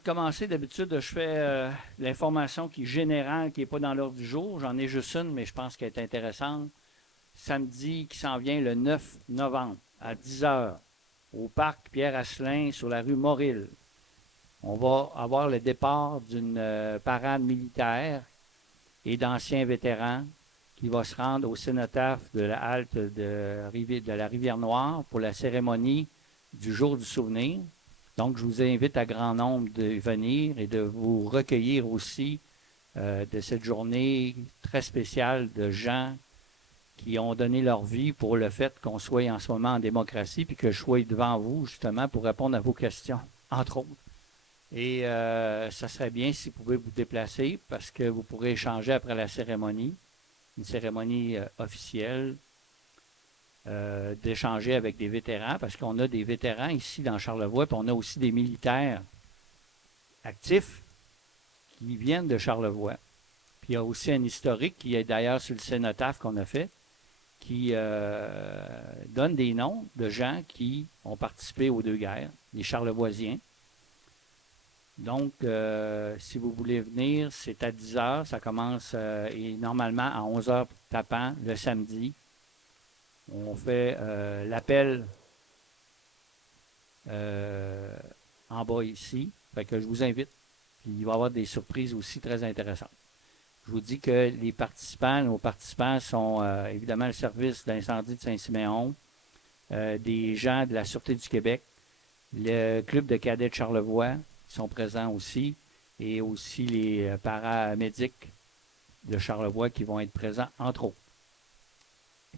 de commencer, d'habitude, je fais l'information qui est générale, qui n'est pas dans l'ordre du jour. J'en ai juste une, mais je pense qu'elle est intéressante. Samedi qui s'en vient le 9 novembre à 10 heures au parc Pierre-Asselin sur la rue Morille. On va avoir le départ d'une parade militaire et d'anciens vétérans qui va se rendre au cénotaphe de la halte de la Rivière-Noire pour la cérémonie du jour du souvenir. Donc, je vous invite à grand nombre de venir et de vous recueillir aussi de cette journée très spéciale de gens qui ont donné leur vie pour le fait qu'on soit en ce moment en démocratie puis que je sois devant vous justement pour répondre à vos questions, entre autres. Et ça serait bien si vous pouvez vous déplacer parce que vous pourrez échanger après la cérémonie, une cérémonie officielle, d'échanger avec des vétérans parce qu'on a des vétérans ici dans Charlevoix, puis on a aussi des militaires actifs qui viennent de Charlevoix. Puis il y a aussi un historique qui est d'ailleurs sur le cénotaphe qu'on a fait, qui donne des noms de gens qui ont participé aux deux guerres, les Charlevoisiens. Donc, si vous voulez venir, c'est à 10 heures. Ça commence et normalement à 11 heures tapant le samedi. On fait l'appel en bas ici. Fait que je vous invite. Puis il va y avoir des surprises aussi très intéressantes. Je vous dis que nos participants sont évidemment le service d'incendie de Saint-Siméon, des gens de la Sûreté du Québec, le club de cadets de Charlevoix qui sont présents aussi, et aussi les paramédics de Charlevoix qui vont être présents, entre autres.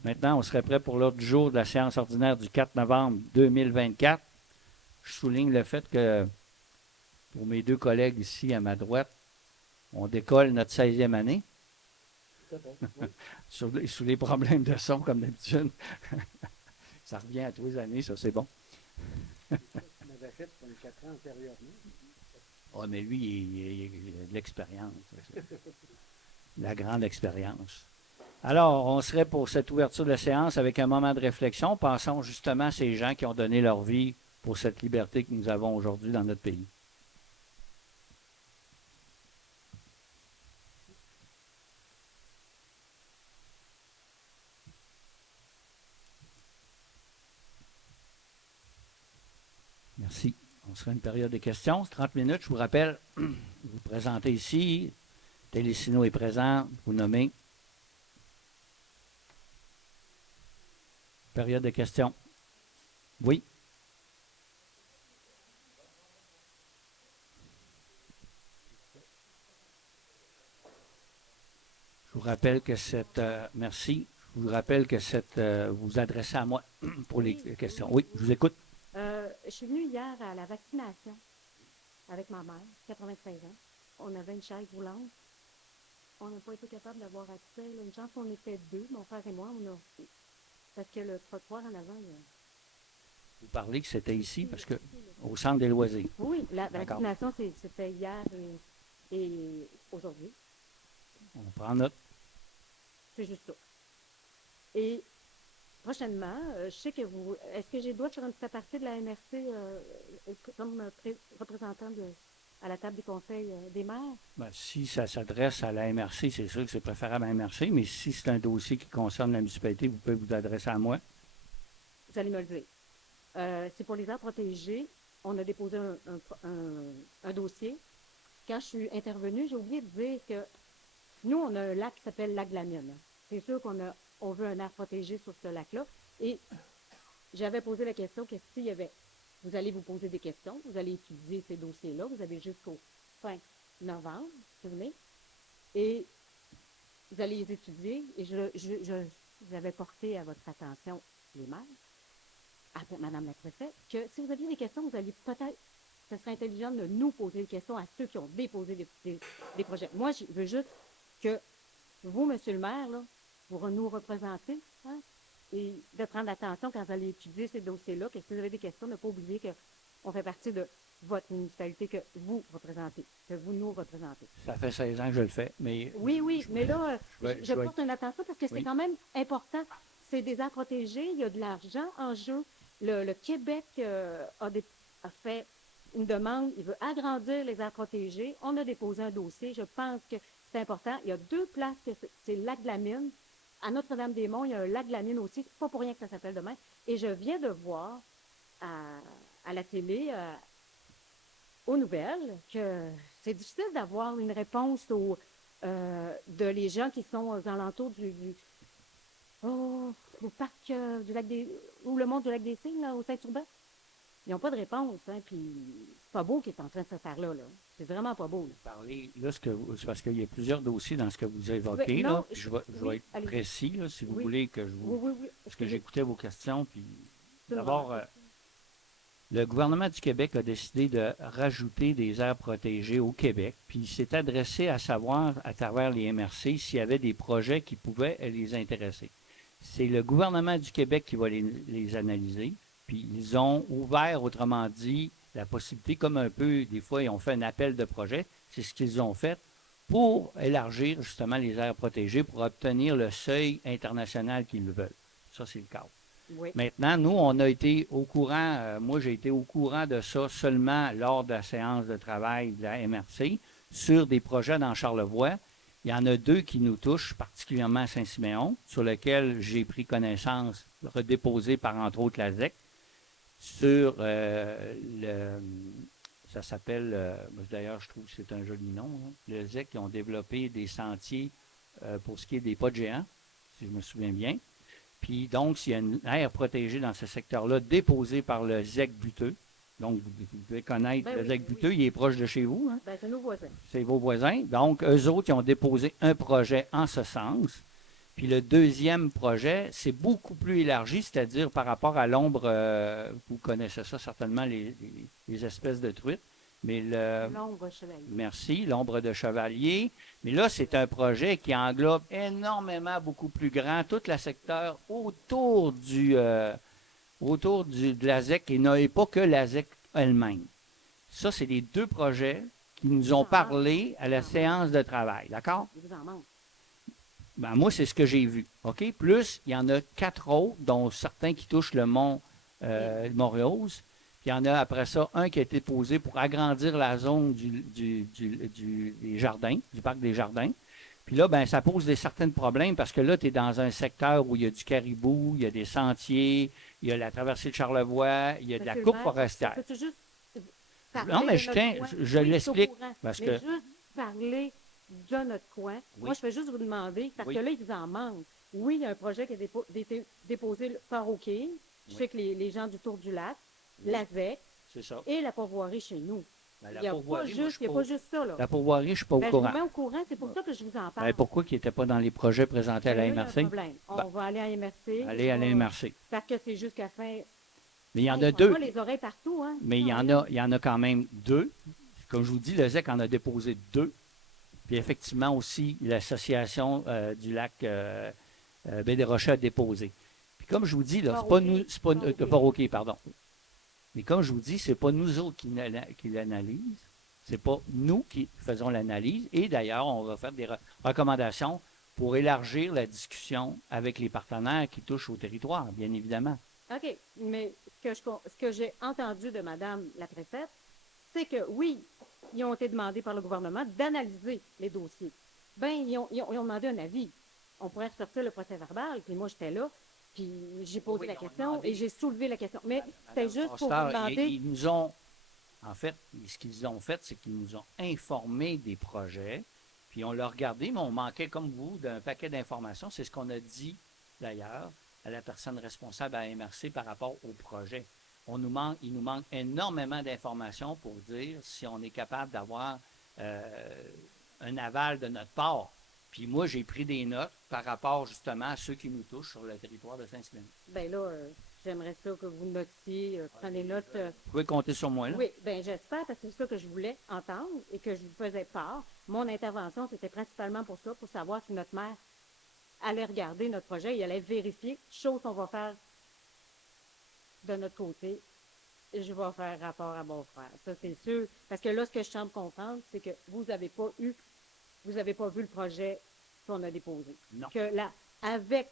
Maintenant, on serait prêt pour l'ordre du jour de la séance ordinaire du 4 novembre 2024. Je souligne le fait que, pour mes deux collègues ici à ma droite, on décolle notre 16e année. Sous les problèmes de son, comme d'habitude. Ça revient à tous les années, ça, c'est bon. On avait fait pour les 4 ans antérieurement. Oh, mais lui, il a de l'expérience. La grande expérience. Alors, on serait pour cette ouverture de la séance avec un moment de réflexion. Pensons justement à ces gens qui ont donné leur vie pour cette liberté que nous avons aujourd'hui dans notre pays. Merci. On sera une période de questions. 30 minutes, je vous rappelle, vous présentez ici. Télésino est présent, vous nommez. Période de questions. Oui. Je vous rappelle que merci. Je vous rappelle que vous adressez à moi pour les questions. Oui, je vous écoute. Je suis venue hier à la vaccination avec ma mère, 93 ans. On avait une chaise roulante. On n'a pas été capable d'avoir accès. Là, une chance qu'on était deux, mon frère et moi, parce que le trottoir en avant. Vous parlez que c'était ici, parce que au centre des loisirs. Oui, la vaccination, c'était hier et aujourd'hui. On prend note. C'est juste ça. Et prochainement, je sais que vous. Est-ce que j'ai le droit de faire un petit aparté de la MRC comme représentant à la table des conseils des maires? Ben, si ça s'adresse à la MRC, c'est sûr que c'est préférable à la MRC, mais si c'est un dossier qui concerne la municipalité, vous pouvez vous adresser à moi. Vous allez me le dire. C'est pour les aires protégées. On a déposé un dossier. Quand je suis intervenue, j'ai oublié de dire que nous, on a un lac qui s'appelle Lac de la Mine. C'est sûr qu'on veut un aire protégé sur ce lac-là. Et j'avais posé la question que s'il y avait, vous allez vous poser des questions, vous allez étudier ces dossiers-là, vous avez jusqu'au 5 novembre, si vous voulez, et vous allez les étudier, et j'avais porté à votre attention, les maires, à Mme la préfète, que si vous aviez des questions, vous alliez peut-être, ce serait intelligent de nous poser des questions à ceux qui ont déposé des projets. Moi, je veux juste que vous, monsieur le maire, là, vous nous représentez, hein, et de prendre attention quand vous allez étudier ces dossiers-là, que si vous avez des questions, ne pas oublier qu'on fait partie de votre municipalité que vous représentez, que vous nous représentez. Ça fait 16 ans que je le fais, mais... Oui, mais là, je porte une attention parce que c'est quand même important. C'est des aires protégées, il y a de l'argent en jeu. Le Québec a fait une demande, il veut agrandir les aires protégées. On a déposé un dossier. Je pense que c'est important. Il y a 2 places, que c'est le lac de la Mine. À Notre-Dame-des-Monts, il y a un lac de la Mine aussi. C'est pas pour rien que ça s'appelle de même. Et je viens de voir à la télé, aux nouvelles, que c'est difficile d'avoir une réponse de les gens qui sont aux alentours au parc du lac des... ou le mont du lac des Cygnes, là, au Saint-Urbain. Ils n'ont pas de réponse, hein, puis c'est pas beau qui est en train de se faire là, là. C'est vraiment pas beau, là. Parler, là, c'est parce qu'il y a plusieurs dossiers dans ce que vous Oui, évoquez, non, là. Puis je vais oui, être allez-y. précis, là, si vous Oui. voulez que je vous... Oui, oui, oui. Parce que j'écoutais vos questions, puis C'est une d'abord, remarque. le gouvernement du Québec a décidé de rajouter des aires protégées au Québec, puis il s'est adressé à savoir, à travers les MRC, s'il y avait des projets qui pouvaient les intéresser. C'est le gouvernement du Québec qui va les analyser, puis ils ont ouvert, autrement dit, la possibilité, comme un peu, des fois, ils ont fait un appel de projet, c'est ce qu'ils ont fait, pour élargir justement les aires protégées, pour obtenir le seuil international qu'ils veulent. Ça, c'est le cas. Oui. Maintenant, nous, on a été au courant, moi j'ai été au courant de ça seulement lors de la séance de travail de la MRC sur des projets dans Charlevoix. Il y en a 2 qui nous touchent, particulièrement à Saint-Siméon, sur lesquels j'ai pris connaissance, redéposé par entre autres la ZEC, sur ça s'appelle, d'ailleurs je trouve que c'est un joli nom, hein, le ZEC, qui ont développé des sentiers pour ce qui est des pas de géants, si je me souviens bien. Puis donc, s'il y a une aire protégée dans ce secteur-là, déposée par le ZEC Buteux, donc vous devez connaître Ben le oui, ZEC ben Buteux, oui. il est proche de chez vous, hein? Ben, c'est nos voisins. C'est vos voisins. Donc, eux autres, ils ont déposé un projet en ce sens. Puis le deuxième projet, c'est beaucoup plus élargi, c'est-à-dire par rapport à l'ombre, vous connaissez ça certainement, les espèces de truites, mais L'ombre chevalier. merci, l'ombre de chevalier. Mais là, c'est un projet qui englobe énormément, beaucoup plus grand, tout le secteur autour de la ZEC et pas que la ZEC elle-même. Ça, c'est les 2 projets qui nous ont parlé à la séance de travail, d'accord? Il vous en manque. Ben, moi, c'est ce que j'ai vu, OK? Plus, il y en a 4 autres, dont certains qui touchent le mont Mont-Rose. Puis il y en a après ça un qui a été posé pour agrandir la zone des jardins, du parc des jardins. Puis là, ben, ça pose certains problèmes parce que là, tu es dans un secteur où il y a du caribou, il y a des sentiers, il y a la traversée de Charlevoix, il y a de la Monsieur le coupe maire, forestière. peux-tu juste parler Non, mais de je notre tiens, coin? je Oui, je suis l'explique au courant, parce mais que juste parler de notre coin. Oui. Moi, je vais juste vous demander, parce Oui. que là, il vous en manque. Oui, il y a un projet qui a été déposé par OK. Je Oui. sais que les gens du Tour du Lac, Oui. la VEC c'est ça. et la pourvoirie chez nous. Ben, Il n'y a pas moi, je juste, suis il y a pas juste ça, là. la pourvoirie, je ne suis pas au Ben, je vous courant. mets au courant, c'est pour ça que je vous en parle. Ben, pourquoi il n'était pas dans les projets présentés à Ben la là, il y a un MRC? problème. On Ben, va aller à MRC. Allez à la MRC. Parce que c'est jusqu'à fin. Mais il y en Hey, a on 2. pas les oreilles partout, hein. Mais il y en a quand même 2. Comme je vous dis, le ZEC en a déposé 2. Puis effectivement aussi, l'association du lac Baie des Rochers a déposé. Puis comme je vous dis, là, c'est pas nous, c'est pas OK, pardon. Mais comme je vous dis, c'est pas nous autres qui l'analysent. C'est pas nous qui faisons l'analyse. Et d'ailleurs, on va faire des recommandations pour élargir la discussion avec les partenaires qui touchent au territoire, bien évidemment. OK, mais ce que j'ai entendu de Madame la préfète, c'est que oui, ils ont été demandés par le gouvernement d'analyser les dossiers. Ben, ils ont demandé un avis. On pourrait ressortir le procès-verbal, puis moi j'étais là, puis j'ai posé Oui, la ils ont question demandé. et j'ai soulevé la question. Mais c'était Madame juste pour Foster, vous demander. ils nous ont, en fait, ce qu'ils ont fait, c'est qu'ils nous ont informés des projets, puis on l'a regardé, mais on manquait, comme vous, d'un paquet d'informations. C'est ce qu'on a dit, d'ailleurs, à la personne responsable à MRC par rapport au projet. Il nous manque énormément d'informations pour dire si on est capable d'avoir un aval de notre part. Puis moi, j'ai pris des notes par rapport justement à ceux qui nous touchent sur le territoire de Saint-Simon. Ben là, j'aimerais ça que vous notiez, prenez note. Vous pouvez compter sur moi, là? Oui, ben j'espère, parce que c'est ça que je voulais entendre et que je vous faisais part. Mon intervention, c'était principalement pour ça, pour savoir si notre maire allait regarder notre projet et allait vérifier, chose qu'on va faire de notre côté. Je vais faire rapport à mon frère. Ça, c'est sûr. Parce que là, ce que je semble comprendre, c'est que vous n'avez pas vu le projet qu'on a déposé. Non. Que là, avec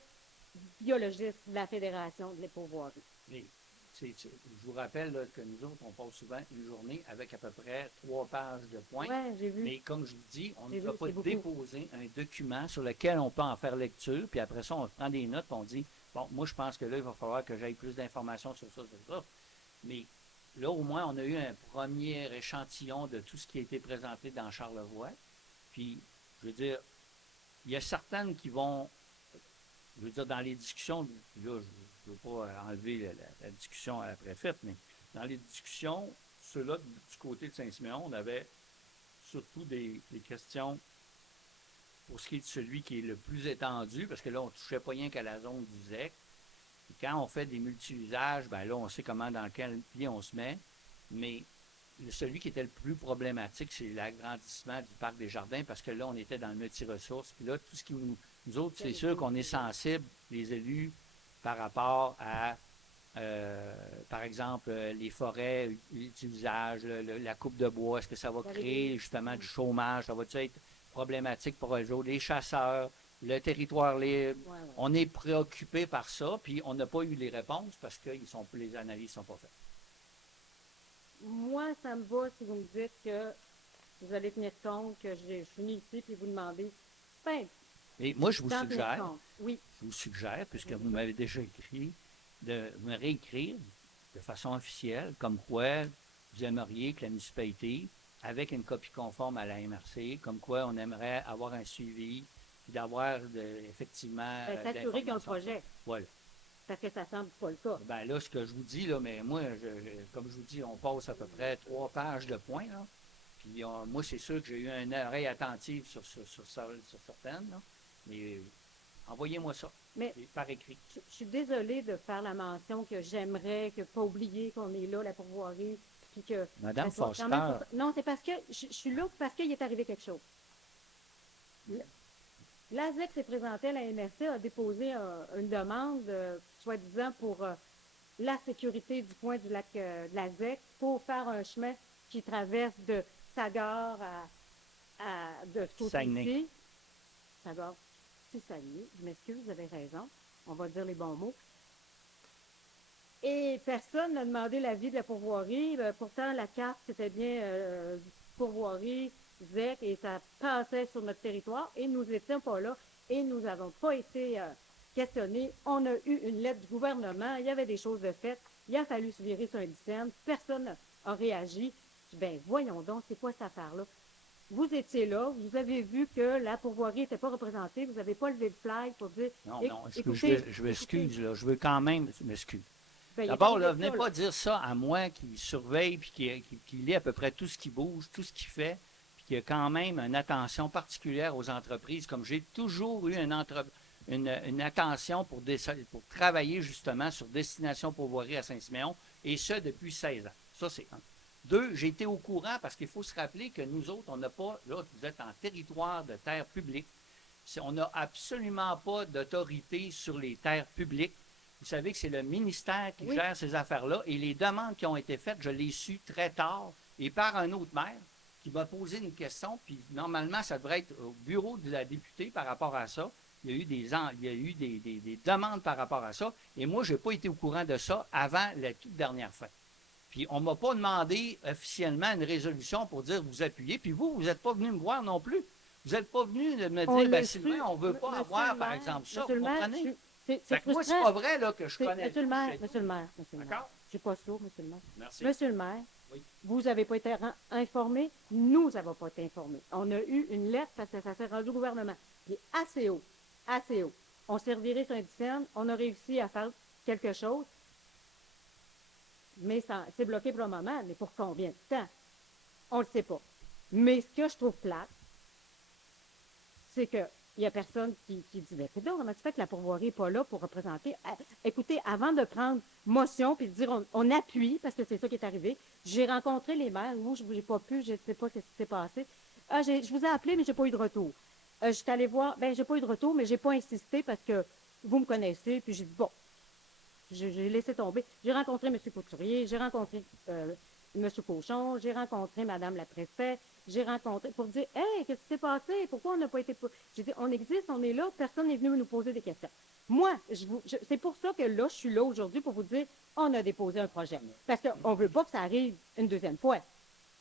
biologiste de la Fédération de l'épouvoirie. Oui. je vous rappelle là, que nous autres, on passe souvent une journée avec à peu près 3 pages de points. Ouais, j'ai vu. Mais comme je vous dis, on ne J'ai nous a vu, pas c'est beaucoup. déposé un document sur lequel on peut en faire lecture, puis après ça, on prend des notes, puis on dit, bon, moi, je pense que là, il va falloir que j'aille plus d'informations sur ça, sur ça. Mais là, au moins, on a eu un premier échantillon de tout ce qui a été présenté dans Charlevoix. Puis, je veux dire, il y a certaines qui vont, je veux dire, dans les discussions, là, je ne veux pas enlever la discussion à la préfète, mais dans les discussions, ceux-là, du côté de Saint-Siméon, on avait surtout des questions pour ce qui est de celui qui est le plus étendu, parce que là, on ne touchait pas rien qu'à la zone du ZEC. Puis quand on fait des multi-usages, ben là, on sait comment dans quel pied on se met, mais celui qui était le plus problématique, c'est l'agrandissement du parc des jardins, parce que là, on était dans le multi-ressources. Puis là, tout ce qui nous autres, c'est sûr qu'on est sensible, les élus, par rapport à, par exemple, les forêts, l'utilisage, la coupe de bois, est-ce que ça va créer justement du chômage, ça va-tu être problématique pour eux autres, les chasseurs, le territoire libre. Ouais, ouais. On est préoccupé par ça, puis on n'a pas eu les réponses parce que les analyses ne sont pas faites. Moi, ça me va si vous me dites que vous allez tenir compte que je suis venu ici puis vous demandez. Ben, Et moi, je vous d'en tenir suggère, compte. Oui, puisque vous m'avez déjà écrit, de me réécrire de façon officielle, comme quoi vous aimeriez que la municipalité, avec une copie conforme à la MRC, comme quoi on aimerait avoir un suivi, puis d'avoir effectivement. ben, s'assurer qu'il y a un projet, Voilà. parce que ça semble pas le cas. Ben là, ce que je vous dis, là, mais moi, comme je vous dis, on passe à peu près 3 pages de points, là. Puis moi, c'est sûr que j'ai eu une oreille attentive sur certaines, là. Mais envoyez-moi ça Mais par écrit. je suis désolée de faire la mention que j'aimerais, que pas oublier qu'on est là, la pourvoirie, puis que. Madame ça soit quand même Foster, non, c'est parce que je suis là parce qu'il est arrivé quelque chose. L'ASEC s'est présenté à la MRC, a déposé une demande, soi-disant, pour la sécurité du coin du lac de l'ASEC, pour faire un chemin qui traverse de Sagard de ce côté-ci. Sagard, c'est Saguenay. Je m'excuse, vous avez raison. On va dire les bons mots. Et personne n'a demandé l'avis de la pourvoirie. Pourtant, la carte, c'était bien pourvoirie, ZEC, et ça passait sur notre territoire. Et nous n'étions pas là. Et nous n'avons pas été questionnés. On a eu une lettre du gouvernement. Il y avait des choses de faites. Il a fallu se virer sur un dizaine. Personne n'a réagi. Ben, voyons donc, c'est quoi cette affaire-là? Vous étiez là, vous avez vu que la pourvoirie n'était pas représentée, vous n'avez pas levé le flag pour dire. non, écoutez, je m'excuse, là, je veux quand même m'excuser. ben, D'abord, là, venez pas dire ça à moi qui surveille puis qui lit à peu près tout ce qui bouge, tout ce qui fait, puis qui a quand même une attention particulière aux entreprises, comme j'ai toujours eu une attention pour travailler justement sur Destination Pourvoirie à Saint-Siméon, et ce, depuis 16 ans. Ça, c'est un. Deux, j'ai été au courant parce qu'il faut se rappeler que nous autres, on n'a pas, là, vous êtes en territoire de terre publique. On n'a absolument pas d'autorité sur les terres publiques. Vous savez que c'est le ministère qui gère ces affaires-là, et les demandes qui ont été faites, je les ai sues très tard et par un autre maire qui m'a posé une question, puis normalement, ça devrait être au bureau de la députée par rapport à ça. Il y a eu des demandes par rapport à ça, et moi, je n'ai pas été au courant de ça avant la toute dernière fin. Puis on ne m'a pas demandé officiellement une résolution pour dire vous appuyez, puis vous n'êtes pas venu me voir non plus. Vous n'êtes pas venu me dire, ben Sylvain, on ne veut pas avoir, par exemple, ça, vous comprenez? Fait que moi, c'est pas vrai là, que je connais. Monsieur le maire, monsieur le maire. D'accord? Je ne suis pas sourd, monsieur le maire. Merci. Monsieur le maire, Oui. vous n'avez pas été informé, nous n'avons pas été informés. On a eu une lettre parce que ça s'est rendu au gouvernement. Puis assez haut. On s'est reviré sur un dizaine, on a réussi à faire quelque chose, mais c'est bloqué pour le moment. Mais pour combien de temps? On ne le sait pas. Mais ce que je trouve plate, c'est qu'il n'y a personne qui dit, ben, comment tu fais que la pourvoirie n'est pas là pour représenter? Écoutez, avant de prendre motion puis de dire on appuie, parce que c'est ça qui est arrivé, j'ai rencontré les maires. Moi, je n'ai pas pu, je ne sais pas ce qui s'est passé. Je vous ai appelé, mais je n'ai pas eu de retour. Je suis allée voir, ben, j'ai pas eu de retour, mais je n'ai pas insisté parce que vous me connaissez, puis j'ai dit, bon, j'ai laissé tomber. J'ai rencontré M. Couturier, j'ai rencontré M. Cochon, j'ai rencontré Mme la préfète, j'ai rencontré pour dire, hey, qu'est-ce qui s'est passé? Pourquoi on n'a pas été. J'ai dit, on existe, on est là, personne n'est venu nous poser des questions. Moi, c'est pour ça que là, je suis là aujourd'hui pour vous dire, on a déposé un projet. Parce qu'on ne veut pas que ça arrive une deuxième fois.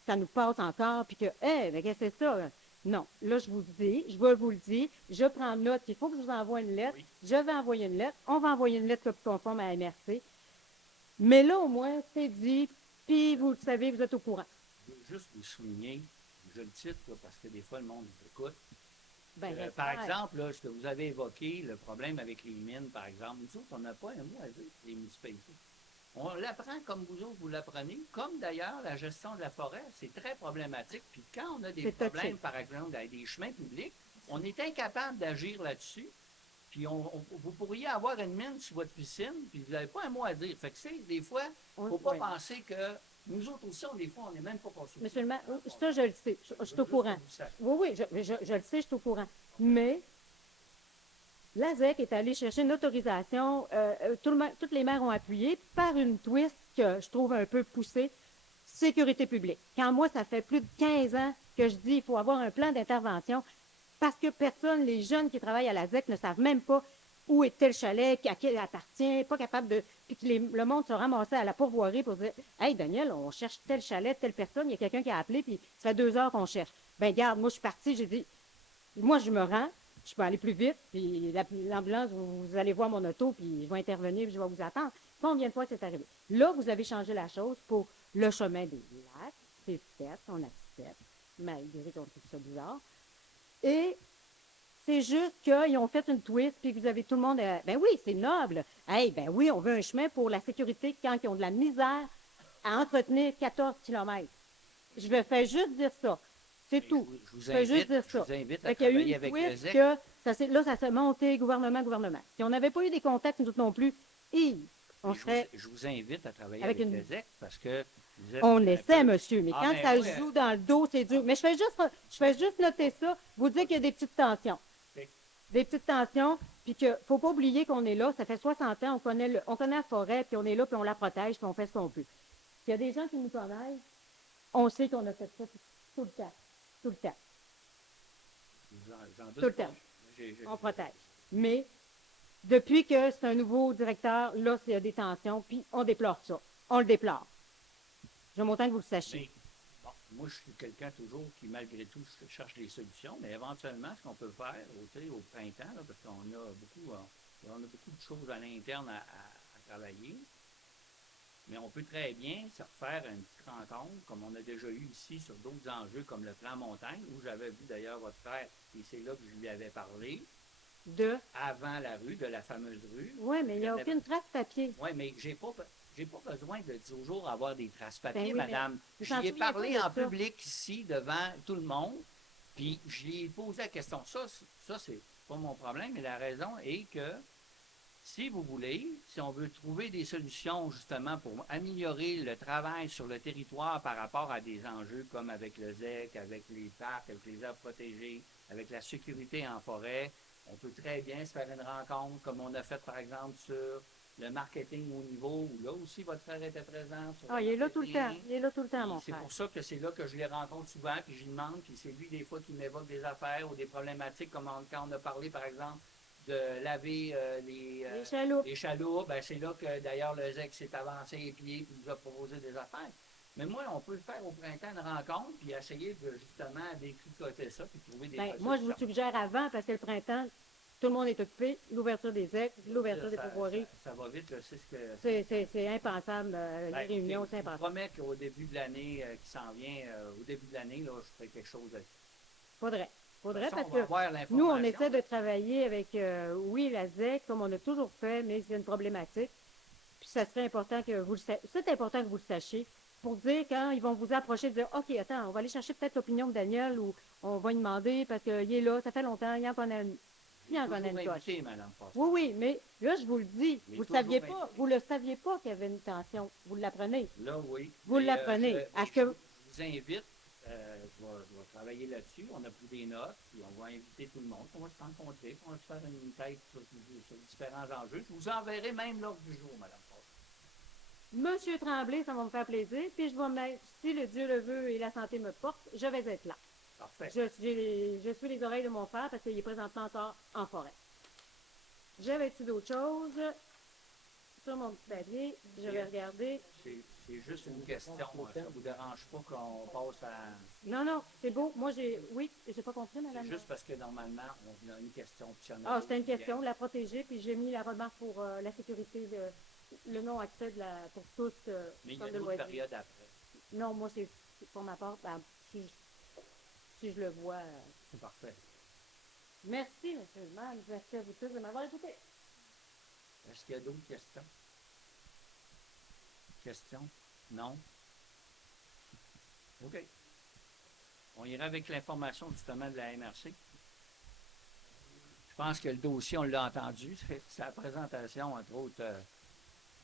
Ça nous passe encore, puis que, mais qu'est-ce que c'est ça? Non. Là, je vous le dis, je vais vous le dire, je prends note, il faut que je vous envoie une lettre. Oui. Je vais envoyer une lettre. On va envoyer une lettre copie conforme à la MRC. Mais là, au moins, c'est dit, puis vous le savez, vous êtes au courant. Je veux juste vous souligner, je le cite là, parce que des fois, le monde écoute. Ben, Par j'espère. exemple, là, ce que vous avez évoqué, le problème avec les mines, par exemple, nous autres, on n'a pas un mot à dire, les municipalités. On l'apprend comme vous autres, vous l'apprenez, comme d'ailleurs la gestion de la forêt, c'est très problématique. Puis quand on a des C'est problèmes, touché. par exemple, avec des chemins publics, on est incapable d'agir là-dessus. Puis vous pourriez avoir une mine sur votre piscine, puis vous n'avez pas un mot à dire. Fait que c'est des fois, il ne faut pas Oui. penser que nous autres aussi, des fois, on n'est même pas consultés. Monsieur le maire, ça, je le sais. Je suis au courant. Oui, oui, je le sais, je suis au courant. Mais l'ASEC est allé chercher une autorisation, toutes les maires ont appuyé par une twist que je trouve un peu poussée, sécurité publique. Quand moi, ça fait plus de 15 ans que je dis qu'il faut avoir un plan d'intervention parce que personne, les jeunes qui travaillent à l'ASEC ne savent même pas où est tel chalet, à qui il appartient, pas capable de... Puis que le monde se ramassait à la pourvoirie pour dire « Hey, Daniel, on cherche tel chalet, telle personne, il y a quelqu'un qui a appelé, puis ça fait 2 heures qu'on cherche. » Ben garde, moi, je suis partie, j'ai dit « Moi, je me rends, je peux aller plus vite, puis l'ambulance, vous allez voir mon auto, puis je vais intervenir, puis je vais vous attendre. » Combien de fois c'est arrivé? Là, vous avez changé la chose pour le chemin des lacs. C'est fait, on accepte, malgré qu'on trouve ça bizarre. Et c'est juste qu'ils ont fait une twist, puis vous avez tout le monde... ben oui, c'est noble. Hey, ben oui, on veut un chemin pour la sécurité quand ils ont de la misère à entretenir 14 kilomètres. Je vais faire juste dire ça. C'est tout. Je vous Je fais juste dire je ça. vous invite à Fait qu'il y a eu travailler une avec le twist ZEC. que ça s'est monté gouvernement. Si on n'avait pas eu des contacts, nous autres non plus, on serait... Je vous invite à travailler avec avec une- le ZEC parce que vous êtes On un essaie, peu- monsieur, mais Ah, quand ben ça oui, joue dans le dos, c'est dur. Mais je fais juste noter ça, vous dire qu'il y a des petites tensions. Ok. Des petites tensions, puis qu'il ne faut pas oublier qu'on est là. Ça fait 60 ans, on connaît la forêt, puis on est là, puis on la protège, puis on fait ce qu'on peut. S'il y a des gens qui nous connaissent, on sait qu'on a fait ça tout le temps. Tout le temps. J'en doute Tout le pas. temps. On protège. Mais depuis que c'est un nouveau directeur, là, il y a des tensions, puis on déplore ça. On le déplore. J'aime autant que vous le sachiez. Mais, bon, moi, je suis quelqu'un toujours qui, malgré tout, cherche des solutions, mais éventuellement, ce qu'on peut faire au printemps, là, parce qu'on a beaucoup de choses à l'interne à travailler, mais on peut très bien se refaire une petite rencontre, comme on a déjà eu ici sur d'autres enjeux, comme le plan montagne, où j'avais vu d'ailleurs votre frère, et c'est là que je lui avais parlé, avant la rue, de la fameuse rue. Oui, mais il n'y a aucune trace papier. Oui, mais j'ai pas besoin de toujours avoir des traces papier, Ben oui, madame. mais J'y vous ai en souvenez parlé pas de en ça. public ici, devant tout le monde, puis je lui ai posé la question. Ça c'est pas mon problème, mais la raison est que si vous voulez, si on veut trouver des solutions justement pour améliorer le travail sur le territoire par rapport à des enjeux comme avec le ZEC, avec les parcs, avec les aires protégées, avec la sécurité en forêt, on peut très bien se faire une rencontre comme on a fait par exemple sur le marketing au niveau, où là aussi votre frère était présent. Ah, il est là tout le temps. Il est là tout le temps, mon C'est frère. pour ça que c'est là que je les rencontre souvent, puis je lui demande, puis c'est lui des fois qui m'évoque des affaires ou des problématiques, comme quand on a parlé par exemple de laver Les chaloupes. les chaloupes, ben c'est là que d'ailleurs le ZEC s'est avancé les pieds et nous a proposé des affaires. Mais moi, on peut le faire au printemps une rencontre, puis essayer de justement détricoter ça, puis trouver des solutions. Moi, je vous suggère avant, parce que le printemps, tout le monde est occupé. L'ouverture des EC, l'ouverture des pourvoiries. Ça va vite, là, c'est ce que... C'est impensable. Les Ben, réunions, c'est je vous impensable. promets qu'au début de l'année qui s'en vient, au début de l'année, là, je ferai quelque chose là-dessus. Faudrait. De toute façon, Parce on va que avoir nous, on l'information. essaie de travailler avec, oui, la ZEC, comme on a toujours fait, mais c'est une problématique. Puis ça serait important que vous le sachiez. C'est important que vous le sachiez pour dire quand ils vont vous approcher, de dire OK, attends, on va aller chercher peut-être l'opinion de Daniel ou on va lui demander parce qu'il est là, ça fait longtemps, il en connaît une, Toujours coche. invité, Madame Foster. Oui, oui, mais là, je vous le dis, Mais vous ne toujours saviez pas, invité. vous le saviez pas qu'il y avait une tension. Vous l'apprenez. Là, oui. Vous Mais, l'apprenez. je Est-ce que- je vous invite, je vais travailler là-dessus. On a pris des notes, puis on va inviter tout le monde. On va se rencontrer, puis on va se faire une tête sur différents enjeux. Je vous enverrai même l'ordre du jour, Madame Foster. Monsieur Tremblay, ça va me faire plaisir. Puis je vais me mettre, si le Dieu le veut et la santé me porte, je vais être là. Parfait. Je suis les oreilles de mon frère parce qu'il est présentement encore en forêt. J'avais-tu d'autres choses sur mon petit papier? Je vais regarder. C'est juste une question. Ça ne vous dérange pas qu'on passe à... Non, non, c'est beau. Moi, oui, j'ai pas compris, C'est madame. juste parce que normalement, on a une question. Puis il y en a Ah, d'autres c'était une qui question, viennent. la protéger, puis j'ai mis la remarque pour la sécurité, le non-accès pour tous. Mais il y a centre une de autre loisirs. période après. Non, moi, c'est pour ma part, si je le vois. C'est parfait. Merci, monsieur le maire. Merci à vous tous de m'avoir écouté. Est-ce qu'il y a d'autres questions? Questions? Non? OK. On ira avec l'information justement de la MRC. Je pense que le dossier, on l'a entendu. C'est la présentation, entre autres,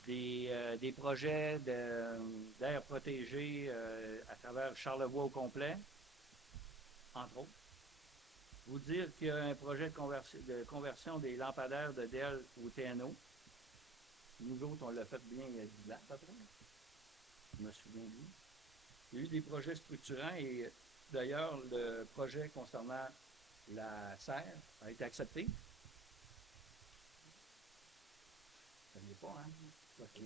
des projets d'air protégé à travers Charlevoix au complet, entre autres. Vous dire qu'il y a un projet de conversion des lampadaires de Dell au TNO. Nous autres, on l'a fait bien il y a 10 ans, à peu près. Je me souviens de lui. Il y a eu des projets structurants et d'ailleurs, le projet concernant la serre a été accepté. Vous ne saviez pas, hein? OK.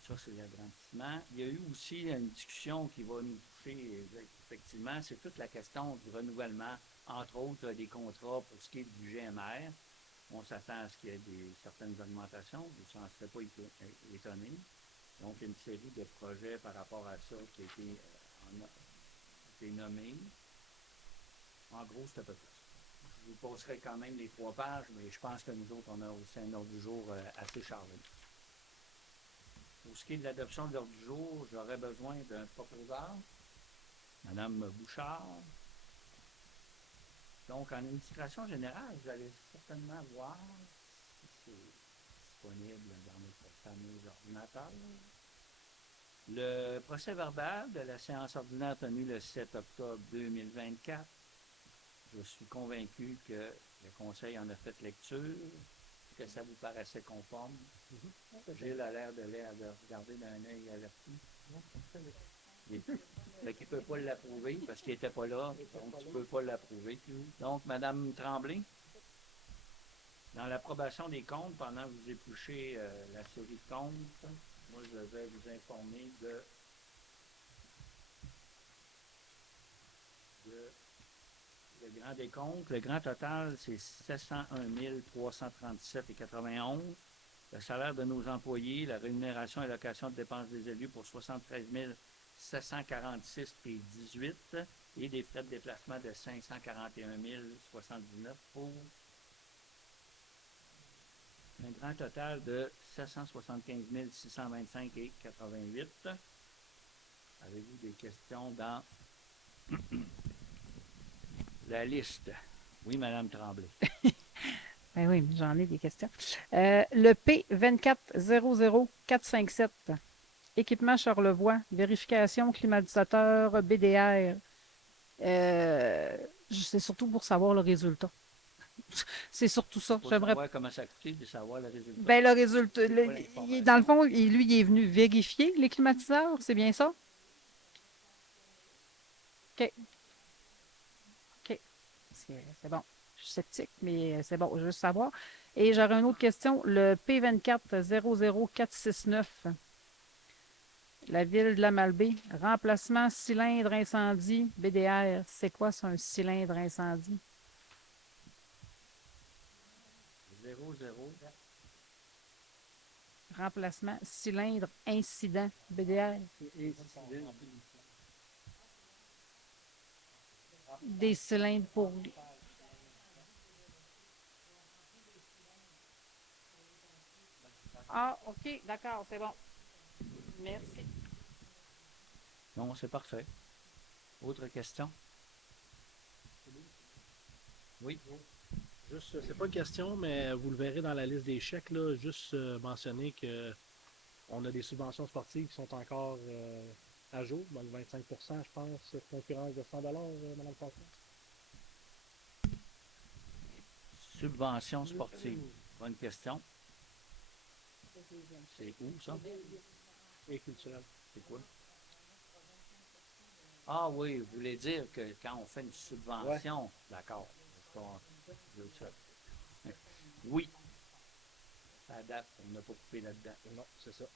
Ça, c'est l'agrandissement. Il y a eu aussi une discussion qui va nous toucher, effectivement, c'est toute la question du renouvellement, entre autres des contrats pour ce qui est du GMR. On s'attend à ce qu'il y ait certaines augmentations, vous n'en serez pas étonné. Donc, une série de projets par rapport à ça qui a été nommé. En gros, c'est à peu près ça. Je vous passerai quand même les 3 pages, mais je pense que nous autres, on a aussi un ordre du jour assez chargé. Pour ce qui est de l'adoption de l'ordre du jour, j'aurais besoin d'un proposeur, Madame Bouchard. Donc, en administration générale, vous allez certainement voir si c'est disponible dans notre fameux ordinateur. Le procès verbal de la séance ordinaire tenue le 7 octobre 2024. Je suis convaincu que le Conseil en a fait lecture, que ça vous paraissait conforme. Gilles a l'air de regarder d'un œil averti. Il ne peut pas l'approuver parce qu'il n'était pas là, donc tu ne peux pas l'approuver. Donc, Mme Tremblay, dans l'approbation des comptes, pendant que vous épluchez la série de comptes, moi, je vais vous informer de le grand décompte. Le grand total, c'est 701 337,91. Le salaire de nos employés, la rémunération et location de dépenses des élus pour 73 746,18 et des frais de déplacement de 541 079 pour un grand total de 775 625,88. Avez-vous des questions dans la liste? Oui, Mme Tremblay. Ben oui, j'en ai des questions. Le P2400457, équipement Charlevoix, vérification climatiseur BDR. C'est surtout pour savoir le résultat. C'est surtout ça. Pour J'aimerais. savoir comment ça a coûté, de savoir le résultat. Ben, le résultat. C'est quoi l'information? Dans le fond, lui, il est venu vérifier les climatiseurs, c'est bien ça? OK. OK. C'est bon. Je suis sceptique, mais c'est bon, je veux savoir. Et j'aurais une autre question. Le P2400469, la ville de la Malbaie, remplacement cylindre incendie BDR. C'est quoi, ça, un cylindre incendie? 00. Remplacement cylindre incident BDR. Des cylindres pour. Ah, OK, d'accord, c'est bon. Merci. Non, c'est parfait. Autre question? Oui. Juste, c'est pas une question, mais vous le verrez dans la liste des chèques, là, juste mentionner que on a des subventions sportives qui sont encore à jour, donc 25%, je pense, concurrence de 100 Mme François. Subvention sportive. Bonne question. C'est où, ça? Et culturel. C'est quoi? Ah oui, vous voulez dire que quand on fait une subvention, d'accord. Je veux ça. Oui, ça adapte, on n'a pas coupé là-dedans. Non, c'est ça.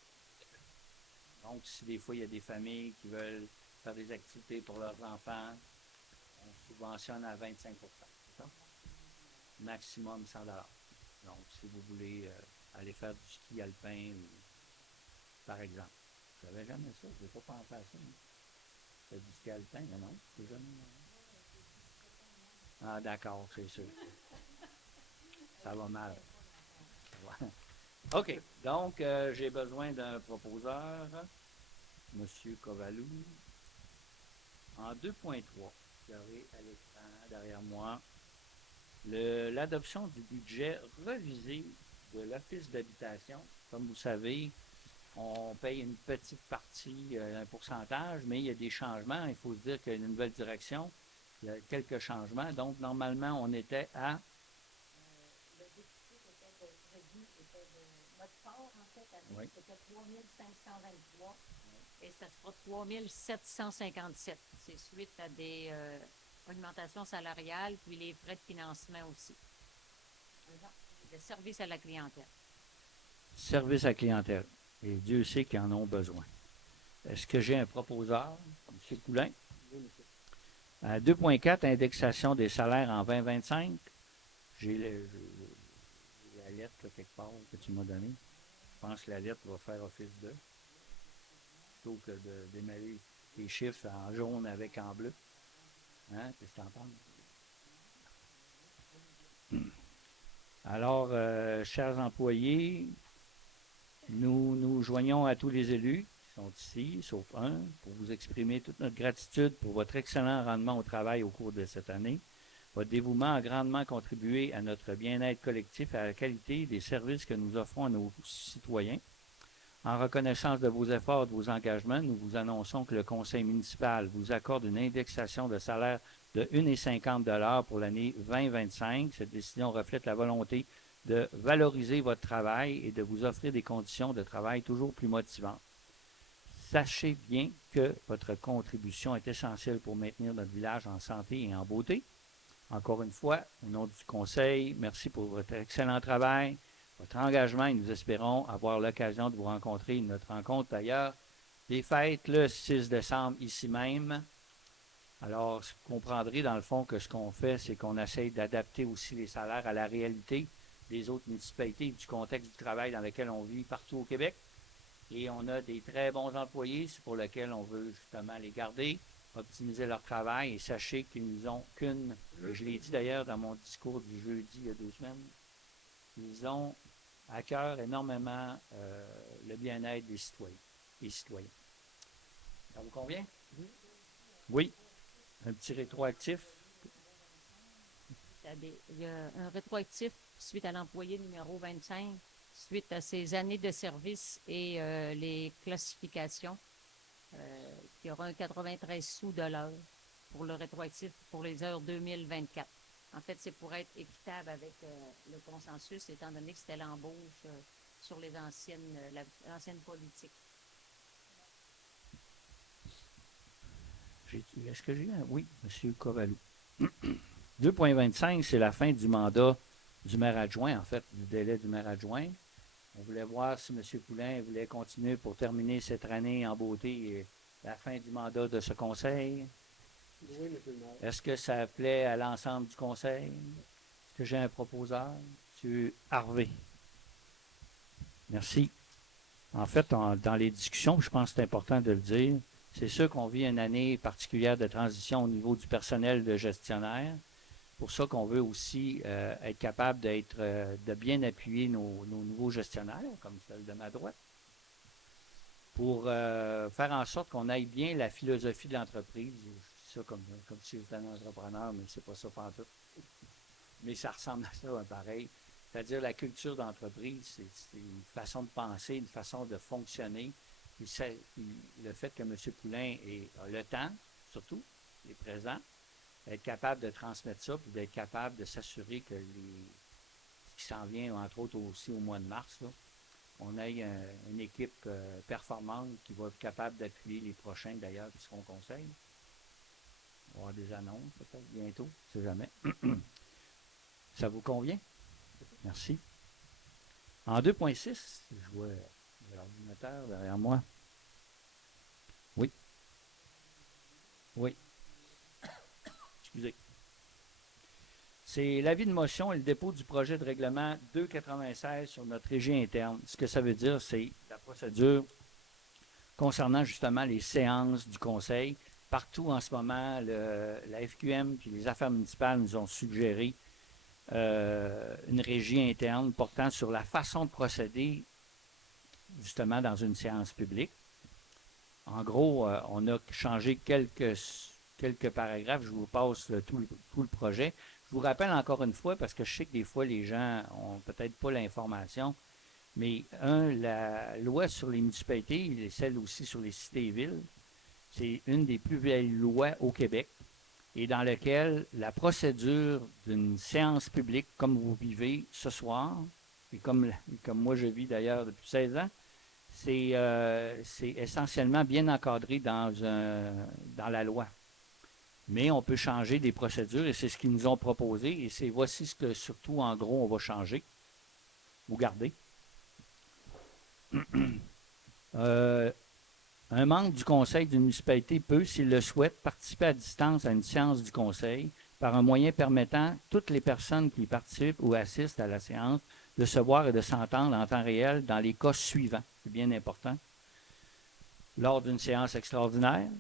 Donc, si des fois, il y a des familles qui veulent faire des activités pour leurs enfants, on subventionne à 25 c'est ça? Maximum 100 Donc, si vous voulez aller faire du ski alpin, par exemple. Je n'avais jamais ça, je n'ai pas pensé à ça. C'est du ski alpin, mais non, c'est jamais. Ah, d'accord, c'est sûr. Ça va mal. Ça va. OK. Donc, j'ai besoin d'un proposeur, M. Kovalou. En 2.3, vous avez à l'écran derrière moi l'adoption du budget revisé de l'Office d'habitation. Comme vous savez, on paye une petite partie, un pourcentage, mais il y a des changements. Il faut se dire qu'il y a une nouvelle direction. Il y a quelques changements. Donc, normalement, on était à Le déficit était de crédit, était de notre part, en fait, Oui. c'était 3 523 et ça sera 3 757. C'est suite à des augmentations salariales, puis les frais de financement aussi. Le service à la clientèle. service à clientèle. Et Dieu sait qu'ils en ont besoin. Est-ce que j'ai un proposeur, M. Poulain? Oui, monsieur. À 2.4, indexation des salaires en 2025. J'ai la lettre là, quelque part que tu m'as donnée. Je pense que la lettre va faire office de. Plutôt que de démêler les chiffres en jaune avec en bleu. Hein? Qu'est-ce que tu en penses? Alors, chers employés, nous nous joignons à tous les élus qui sont ici, sauf un, pour vous exprimer toute notre gratitude pour votre excellent rendement au travail au cours de cette année. Votre dévouement a grandement contribué à notre bien-être collectif et à la qualité des services que nous offrons à nos citoyens. En reconnaissance de vos efforts et de vos engagements, nous vous annonçons que le conseil municipal vous accorde une indexation de salaire de 1,50 $ pour l'année 2025. Cette décision reflète la volonté de valoriser votre travail et de vous offrir des conditions de travail toujours plus motivantes. Sachez bien que votre contribution est essentielle pour maintenir notre village en santé et en beauté. Encore une fois, au nom du conseil, merci pour votre excellent travail, votre engagement et nous espérons avoir l'occasion de vous rencontrer. Notre rencontre d'ailleurs des fêtes le 6 décembre ici même. Alors, vous comprendrez dans le fond que ce qu'on fait, c'est qu'on essaye d'adapter aussi les salaires à la réalité des autres municipalités et du contexte du travail dans lequel on vit partout au Québec. Et on a des très bons employés, c'est pour lesquels on veut justement les garder, optimiser leur travail et sachez qu'ils n'ont qu'une, et je l'ai dit d'ailleurs dans mon discours du jeudi il y a 2 semaines, ils ont à cœur énormément le bien-être des citoyens et citoyennes. Ça vous convient? Oui. Un petit rétroactif. Il y a un rétroactif suite à l'employé numéro 25, suite à ses années de service et les classifications. Il y aura un 93 sous de l'heure pour le rétroactif pour les heures 2024. En fait, c'est pour être équitable avec le consensus, étant donné que c'était l'embauche sur les l'ancienne politique. Est-ce que j'ai un? Oui, M. Kovalou. 2.25, c'est la fin du mandat du maire adjoint, en fait, du délai du maire adjoint. On voulait voir si M. Poulain voulait continuer pour terminer cette année en beauté et la fin du mandat de ce conseil. Oui, monsieur le maire. Est-ce que ça plaît à l'ensemble du conseil? Est-ce que j'ai un proposeur? M. Harvey. Merci. En fait, dans les discussions, je pense que c'est important de le dire, c'est sûr qu'on vit une année particulière de transition au niveau du personnel de gestionnaire. Pour ça qu'on veut aussi être capable de bien appuyer nos nouveaux gestionnaires, comme celle de ma droite, pour faire en sorte qu'on aille bien la philosophie de l'entreprise. Je dis ça comme si j'étais un entrepreneur, mais c'est pas ça pantoute. Mais ça ressemble à ça, hein, pareil. C'est-à-dire la culture d'entreprise, c'est une façon de penser, une façon de fonctionner. Puis le fait que M. Poulain a le temps, surtout, il est présent, être capable de transmettre ça, puis d'être capable de s'assurer que ce qui s'en vient, entre autres aussi au mois de mars, là, on ait une équipe performante qui va être capable d'appuyer les prochains, d'ailleurs, qui seront au conseil. On va avoir des annonces peut-être bientôt, je ne sais jamais. Ça vous convient? Merci. En 2.6, je vois l'ordinateur derrière moi. Oui. Oui. Excusez. C'est l'avis de motion et le dépôt du projet de règlement 296 sur notre régie interne. Ce que ça veut dire, c'est la procédure concernant justement les séances du Conseil. Partout en ce moment, la FQM et les affaires municipales nous ont suggéré une régie interne portant sur la façon de procéder justement dans une séance publique. En gros, on a changé quelques paragraphes. Je vous passe tout le projet. Je vous rappelle encore une fois, parce que je sais que des fois les gens n'ont peut-être pas l'information, mais la loi sur les municipalités et celle aussi sur les cités et villes, c'est une des plus vieilles lois au Québec et dans laquelle la procédure d'une séance publique, comme vous vivez ce soir, et comme moi je vis d'ailleurs depuis 16 ans, c'est essentiellement bien encadré dans la loi. Mais on peut changer des procédures et c'est ce qu'ils nous ont proposé et voici ce que surtout en gros on va changer. Vous gardez. Un membre du conseil d'une municipalité peut, s'il le souhaite, participer à distance à une séance du conseil par un moyen permettant toutes les personnes qui y participent ou assistent à la séance de se voir et de s'entendre en temps réel dans les cas suivants. C'est bien important. Lors d'une séance extraordinaire,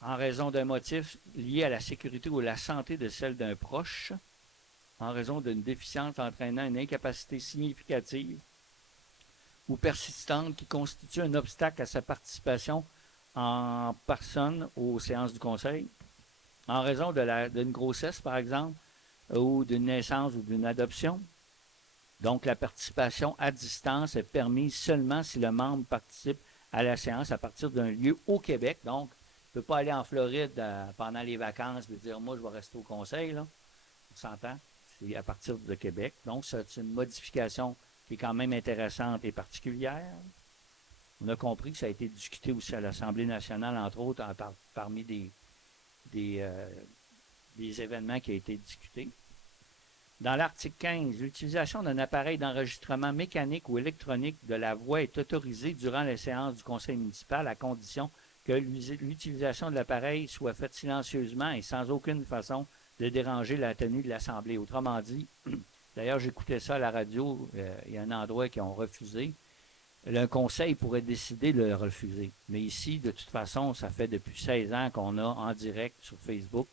en raison d'un motif lié à la sécurité ou à la santé de celle d'un proche, en raison d'une déficience entraînant une incapacité significative ou persistante qui constitue un obstacle à sa participation en personne aux séances du conseil, en raison d'une grossesse, par exemple, ou d'une naissance ou d'une adoption. Donc, la participation à distance est permise seulement si le membre participe à la séance à partir d'un lieu au Québec. Donc, il ne peut pas aller en Floride pendant les vacances et dire « Moi, je vais rester au conseil. » là. On s'entend? C'est à partir de Québec. Donc, c'est une modification qui est quand même intéressante et particulière. On a compris que ça a été discuté aussi à l'Assemblée nationale, entre autres, parmi des événements qui ont été discutés. Dans l'article 15, l'utilisation d'un appareil d'enregistrement mécanique ou électronique de la voix est autorisée durant les séances du conseil municipal à condition que l'utilisation de l'appareil soit faite silencieusement et sans aucune façon de déranger la tenue de l'Assemblée. Autrement dit, d'ailleurs, j'écoutais ça à la radio, il y a un endroit qui ont refusé. Le conseil pourrait décider de le refuser. Mais ici, de toute façon, ça fait depuis 16 ans qu'on a en direct sur Facebook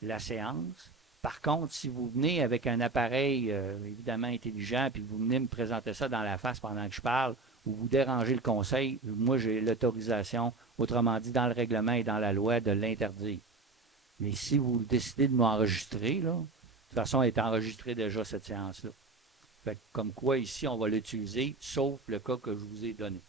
la séance. Par contre, si vous venez avec un appareil évidemment intelligent, puis vous venez me présenter ça dans la face pendant que je parle, ou vous dérangez le conseil, moi j'ai l'autorisation, autrement dit dans le règlement et dans la loi, de l'interdire. Mais si vous décidez de m'enregistrer, là, de toute façon, elle est enregistrée déjà cette séance-là. Fait que, comme quoi, ici, on va l'utiliser, sauf le cas que je vous ai donné.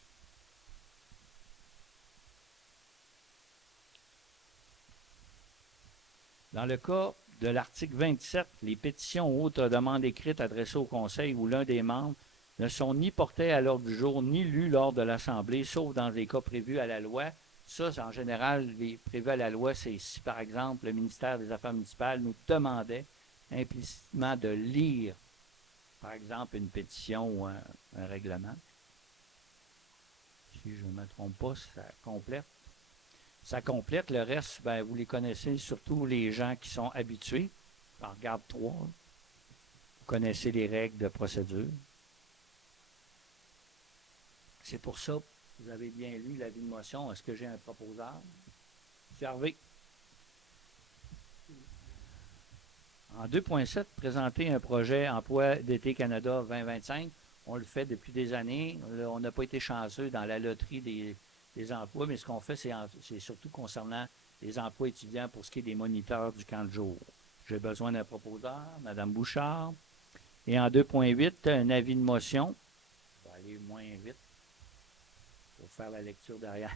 Dans le cas de l'article 27, les pétitions ou autres demandes écrites adressées au Conseil ou l'un des membres ne sont ni portées à l'ordre du jour, ni lues lors de l'Assemblée, sauf dans les cas prévus à la loi. Ça, en général, les prévus à la loi, c'est si, par exemple, le ministère des Affaires municipales nous demandait implicitement de lire, par exemple, une pétition ou un règlement. Si je ne me trompe pas, ça complète. Ça complète. Le reste, ben, vous les connaissez, surtout les gens qui sont habitués. On regarde 3. Vous connaissez les règles de procédure. C'est pour ça, vous avez bien lu l'avis de motion. Est-ce que j'ai un proposeur? M. Harvey. En 2.7, présenter un projet Emploi d'été Canada 2025. On le fait depuis des années. On n'a pas été chanceux dans la loterie des emplois, mais ce qu'on fait, c'est surtout concernant les emplois étudiants pour ce qui est des moniteurs du camp de jour. J'ai besoin d'un proposeur, Mme Bouchard. Et en 2.8, un avis de motion. Je vais aller moins vite pour faire la lecture derrière.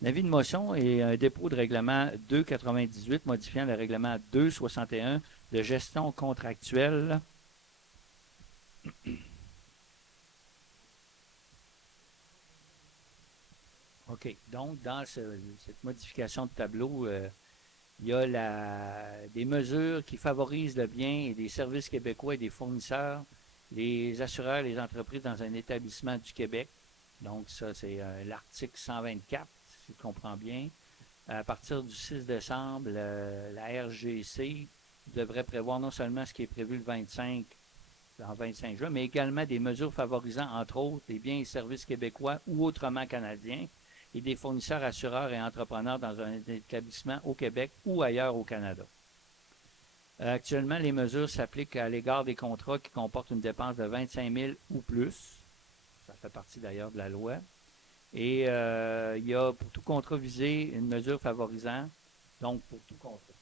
L'avis de motion est un dépôt de règlement 2.98 modifiant le règlement 2.61 de gestion contractuelle. OK. Donc, dans cette modification de tableau, Il y a des mesures qui favorisent le bien et des services québécois et des fournisseurs, les assureurs, les entreprises dans un établissement du Québec. Donc, ça, c'est l'article 124, si je comprends bien. À partir du 6 décembre, la RGC devrait prévoir non seulement ce qui est prévu le 25 juin, mais également des mesures favorisant, entre autres, les biens et services québécois ou autrement canadiens et des fournisseurs, assureurs et entrepreneurs dans un établissement au Québec ou ailleurs au Canada. Actuellement, les mesures s'appliquent à l'égard des contrats qui comportent une dépense de 25 000 ou plus. Ça fait partie d'ailleurs de la loi. Et il y a pour tout contrat visé une mesure favorisant, donc pour tout contrat.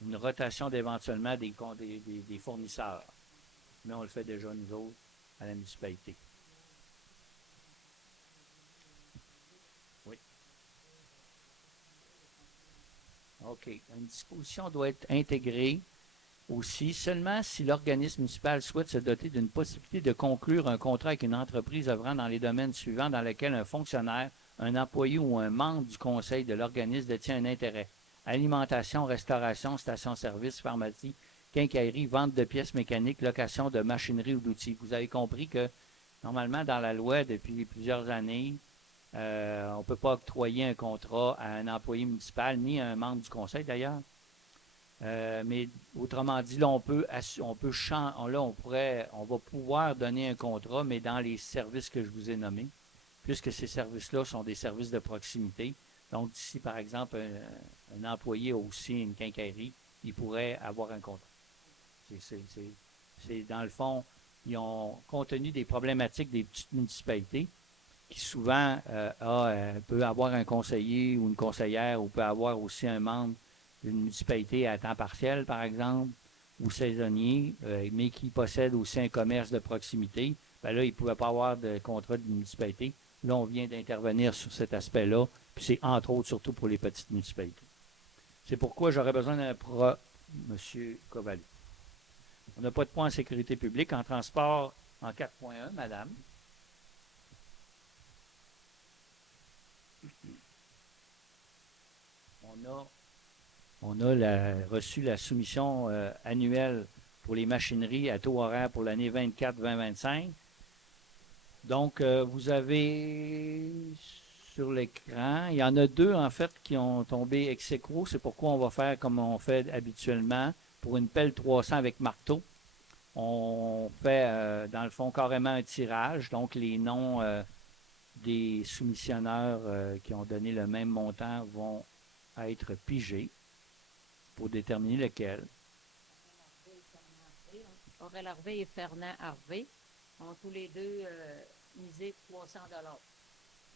Une rotation d'éventuellement des fournisseurs. Mais on le fait déjà nous autres à la municipalité. Oui. OK. Une disposition doit être intégrée aussi seulement si l'organisme municipal souhaite se doter d'une possibilité de conclure un contrat avec une entreprise œuvrant dans les domaines suivants dans lesquels un fonctionnaire, un employé ou un membre du conseil de l'organisme détient un intérêt. Alimentation, restauration, station-service, pharmacie, quincaillerie, vente de pièces mécaniques, location de machinerie ou d'outils. Vous avez compris que normalement dans la loi depuis plusieurs années, on ne peut pas octroyer un contrat à un employé municipal ni à un membre du conseil d'ailleurs. Mais autrement dit, là, on va pouvoir donner un contrat, mais dans les services que je vous ai nommés, puisque ces services-là sont des services de proximité. Donc, si, par exemple, un employé a aussi une quincaillerie, il pourrait avoir un contrat. C'est dans le fond, ils ont compte tenu des problématiques des petites municipalités, qui souvent peut avoir un conseiller ou une conseillère, ou peut avoir aussi un membre d'une municipalité à temps partiel, par exemple, ou saisonnier, mais qui possède aussi un commerce de proximité. Bien là, il ne pouvait pas avoir de contrat de municipalité. Là, on vient d'intervenir sur cet aspect-là, puis c'est entre autres surtout pour les petites municipalités. C'est pourquoi j'aurais besoin d'un M. Kovalu. On n'a pas de point en sécurité publique, en transport en 4.1, madame. On a reçu la soumission annuelle pour les machineries à taux horaire pour l'année 24-2025. Donc, vous avez sur l'écran, il y en a deux en fait qui ont tombé ex aequo. C'est pourquoi on va faire comme on fait habituellement pour une pelle 300 avec marteau. On fait dans le fond carrément un tirage. Donc, les noms des soumissionneurs qui ont donné le même montant vont être pigés pour déterminer lequel. Aurel Harvey et Fernand Harvey ont tous les deux misé 300 $.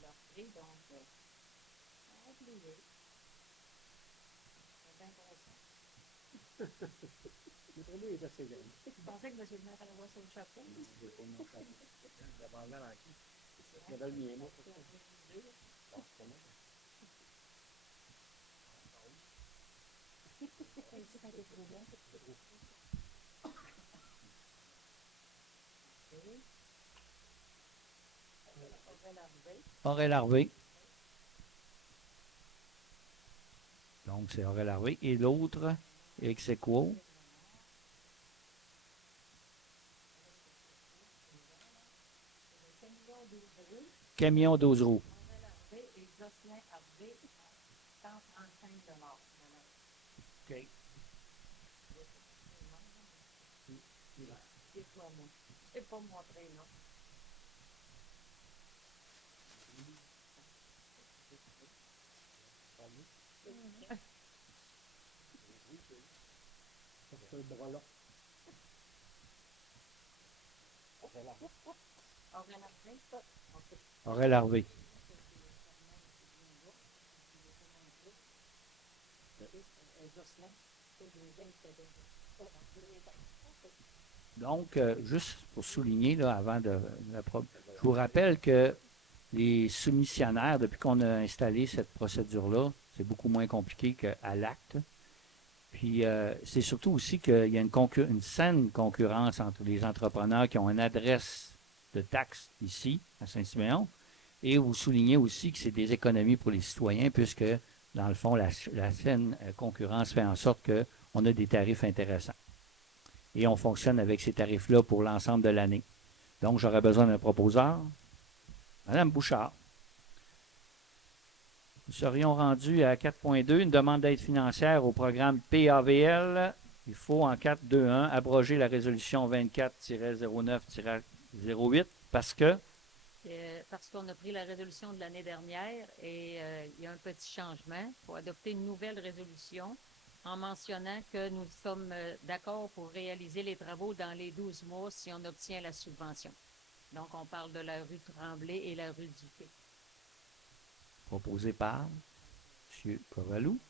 Leur prix, donc, oublié. C'est intéressant. Le premier est assez grand. Tu pensais que M. le maire allait voir sur le chapeau? Il y avait le mien, moi. Aurel Harvey. Donc, c'est Aurel Harvey. Et l'autre, ex aequo. Camion 12 roues. Aurel Harvey et Jocelyn Harvey, 135 $. OK. C'est quoi, moi? Je ne sais pas montrer, non? Ce bras-là. Aurel Harvey, ça. OK. Aurel Harvey. Jocelyn, c'est le deuxième qui était Donc, juste pour souligner, là, avant de la preuve, je vous rappelle que les soumissionnaires, depuis qu'on a installé cette procédure-là, c'est beaucoup moins compliqué qu'à l'acte. Puis, c'est surtout aussi qu'il y a une saine concurrence entre les entrepreneurs qui ont une adresse de taxe ici, à Saint-Siméon, Et vous soulignez aussi que c'est des économies pour les citoyens, puisque, dans le fond, la saine concurrence fait en sorte qu'on a des tarifs intéressants. Et on fonctionne avec ces tarifs-là pour l'ensemble de l'année. Donc, j'aurais besoin d'un proposeur. Madame Bouchard. Nous serions rendus à 4.2, une demande d'aide financière au programme PAVL. Il faut, en 4.2.1, abroger la résolution 24-09-08 parce que Parce qu'on a pris la résolution de l'année dernière et il y a un petit changement. Il faut adopter une nouvelle résolution en mentionnant que nous sommes d'accord pour réaliser les travaux dans les 12 mois si on obtient la subvention. Donc, on parle de la rue Tremblay et la rue Duquet. proposé par M. Coralou.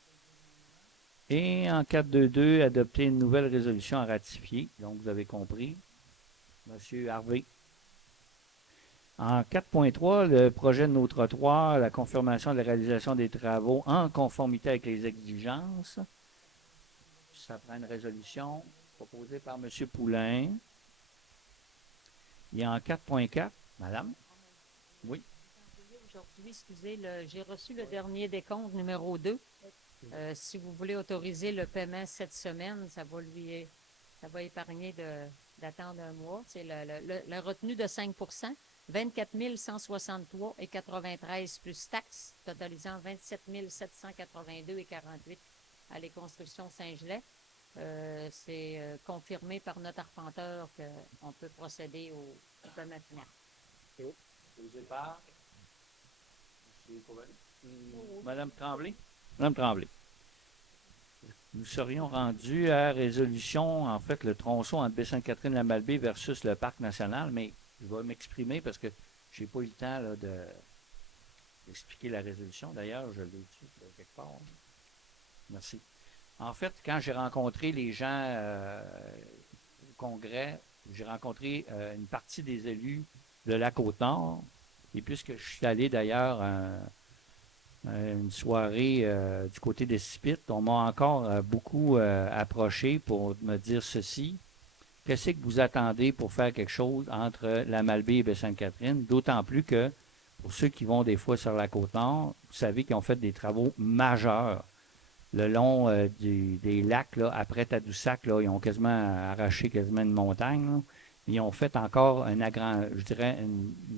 Et en 4.2.2, adopter une nouvelle résolution à ratifier. Donc, vous avez compris. M. Harvey. En 4.3, le projet de nos trottoirs, la confirmation de la réalisation des travaux en conformité avec les exigences. Ça prend une résolution proposée par M. Poulain. Et en 4.4, Madame? Oui. Aujourd'hui, excusez, j'ai reçu le dernier décompte numéro 2. Si vous voulez autoriser le paiement cette semaine, ça va épargner d'attendre un mois. C'est la retenue de 5 24 163,93 plus taxes, totalisant 27 782,48 à les constructions Saint-Gelais. C'est confirmé par notre arpenteur qu'on peut procéder au paiement final. Posé par M. Coralou. Madame Tremblay. Madame Tremblay. Nous serions rendus à résolution, en fait, le tronçon entre Baie-Sainte-Catherine-la-Malbaie versus le Parc national, mais je vais m'exprimer parce que je n'ai pas eu le temps là, d'expliquer la résolution. D'ailleurs, je l'ai dessus quelque part. Merci. En fait, quand j'ai rencontré les gens au congrès, j'ai rencontré une partie des élus de la Côte-Nord. Et puisque je suis allé d'ailleurs une soirée du côté des Cipites, on m'a encore beaucoup approché pour me dire ceci. Qu'est-ce que vous attendez pour faire quelque chose entre la Malbaie et Baie-Sainte-Catherine? D'autant plus que, pour ceux qui vont des fois sur la Côte-Nord, vous savez qu'ils ont fait des travaux majeurs le long des lacs, là, après Tadoussac, là, ils ont quasiment arraché une montagne. Là. Ils ont fait encore une